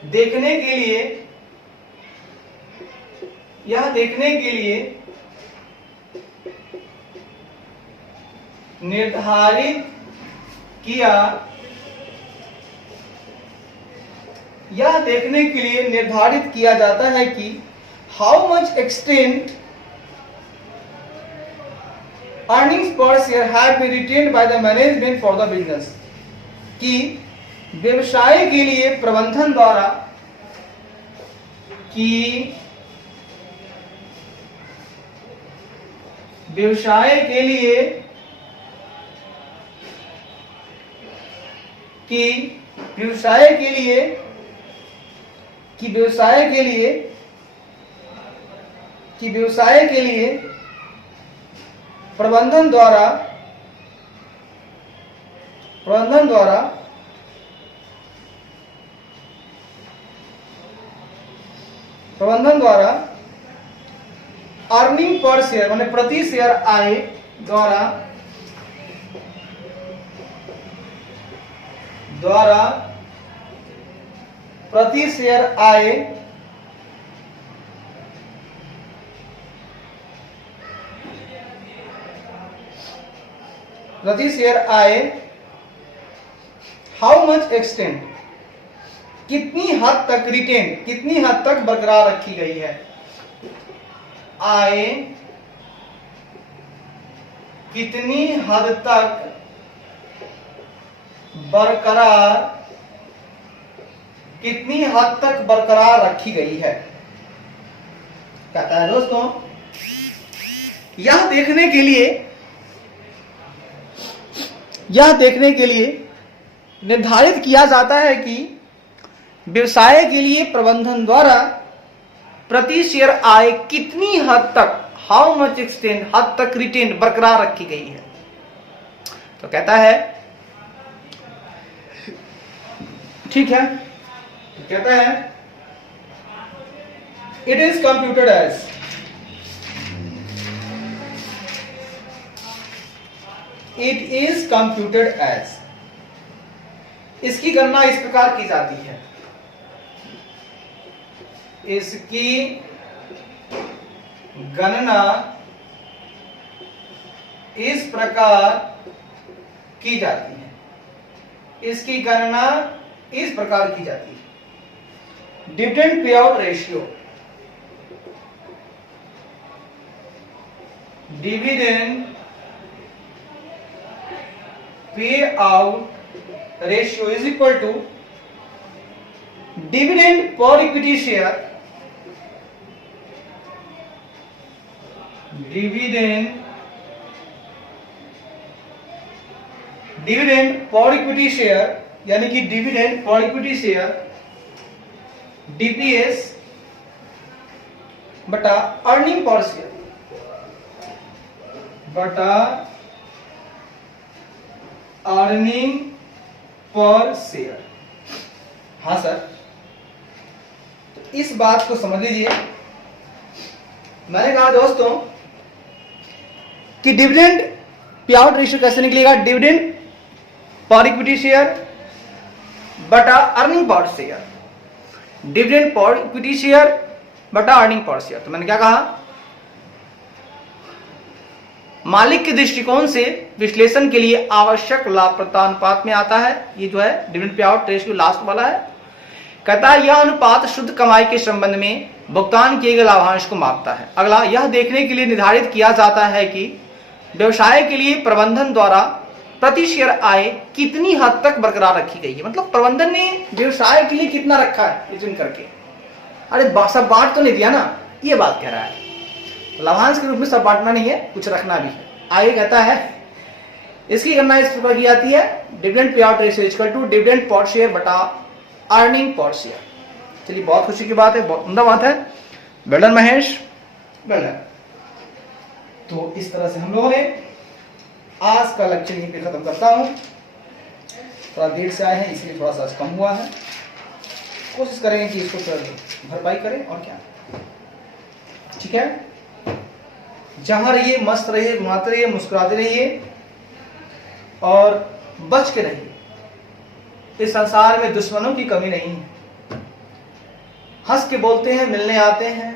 देखने के लिए निर्धारित किया जाता है कि how much extent earnings per share have been retained by the management for the business, कि व्यवसाय के लिए प्रबंधन द्वारा प्रबंधन द्वारा प्रबंधन द्वारा अर्निंग पर शेयर माने प्रति शेयर आय द्वारा प्रति share I how much extend कितनी हद तक रिटेन कितनी हद तक बरकरार रखी गई है, आय कितनी हद तक बरकरार रखी गई है। कहता है दोस्तों यह देखने के लिए निर्धारित किया जाता है कि व्यवसाय के लिए प्रबंधन द्वारा प्रति शेयर आय कितनी हद तक हाउ मच एक्सटेंड हद तक रिटेन बरकरार रखी गई है। तो कहता है ठीक है, कहता है इट इज कंप्यूटेड एज इसकी गणना इस प्रकार की जाती है, इसकी गणना इस प्रकार की जाती है, इसकी गणना इस प्रकार की जाती है। Dividend pay out ratio, dividend pay out ratio is equal to dividend per equity share, dividend per equity share यानी कि dividend per equity share DPS बटा अर्निंग पर शेयर बटा अर्निंग पर शेयर। हाँ सर, तो इस बात को समझ लीजिए। मैंने कहा दोस्तों कि डिविडेंड पे आउट रेशियो कैसे निकलेगा, डिविडेंड पर इक्विटी शेयर बटा earning per share, dividend per equity share बटा अर्निंग पर शेयर। तो मैंने क्या कहा, मालिक के दृष्टिकोण से विश्लेषण के लिए आवश्यक लाभप्रदता अनुपात में आता है। ये जो है dividend pay out ratio last वाला है। कहता है यह अनुपात शुद्ध कमाई के संबंध में भुगतान किए गए लाभांश को मापता है। अगला, यह देखने के लिए निर्धारित किया जाता है कि व्यवसाय के लिए प्रबंधन द्वारा प्रति शेयर आय कितनी हद तक बरकरार रखी गई है। मतलब प्रबंधन ने व्यवसाय के लिए कितना रखा है चुन करके, अरे सब बांट तो नहीं दिया ना, ये बात कह रहा है। लाभांश के रूप में सब बांटना नहीं है, कुछ रखना भी है। आगे कहता है इसकी गणना इस प्रकार की जाती है, dividend pay out ratio equal to dividend per share बटा अर्निंग पर शेयर। चलिए, बहुत खुशी की बात है, बहुत उम्दा बात है। Well done Mahesh, well done. तो इस तरह से हम लोगों ने आज का लेक्चर यहीं पे खत्म करता हूं। थोड़ा देर से आए हैं इसलिए थोड़ा सा कम हुआ है। कोशिश करेंगे कि इसको भरपाई करें और क्या, ठीक है। जहां रहिए, मस्त रहिए, घुमाते रहिए, मुस्कुराते रहिए और बच के रहिए। इस संसार में दुश्मनों की कमी नहीं है। हंस के बोलते हैं, मिलने आते हैं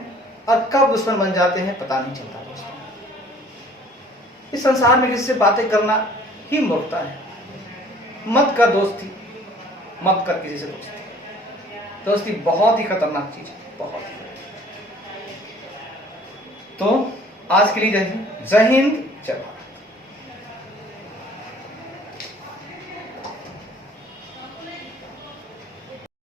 और कब दुश्मन बन जाते हैं पता नहीं चलता दोस्तों। इस संसार में किसी से बातें करना ही मूर्खता है। मत कर दोस्ती, मत कर किसी से दोस्ती। दोस्ती बहुत ही खतरनाक चीज है, बहुत ही। तो आज के लिए जय हिंद, जय भारत।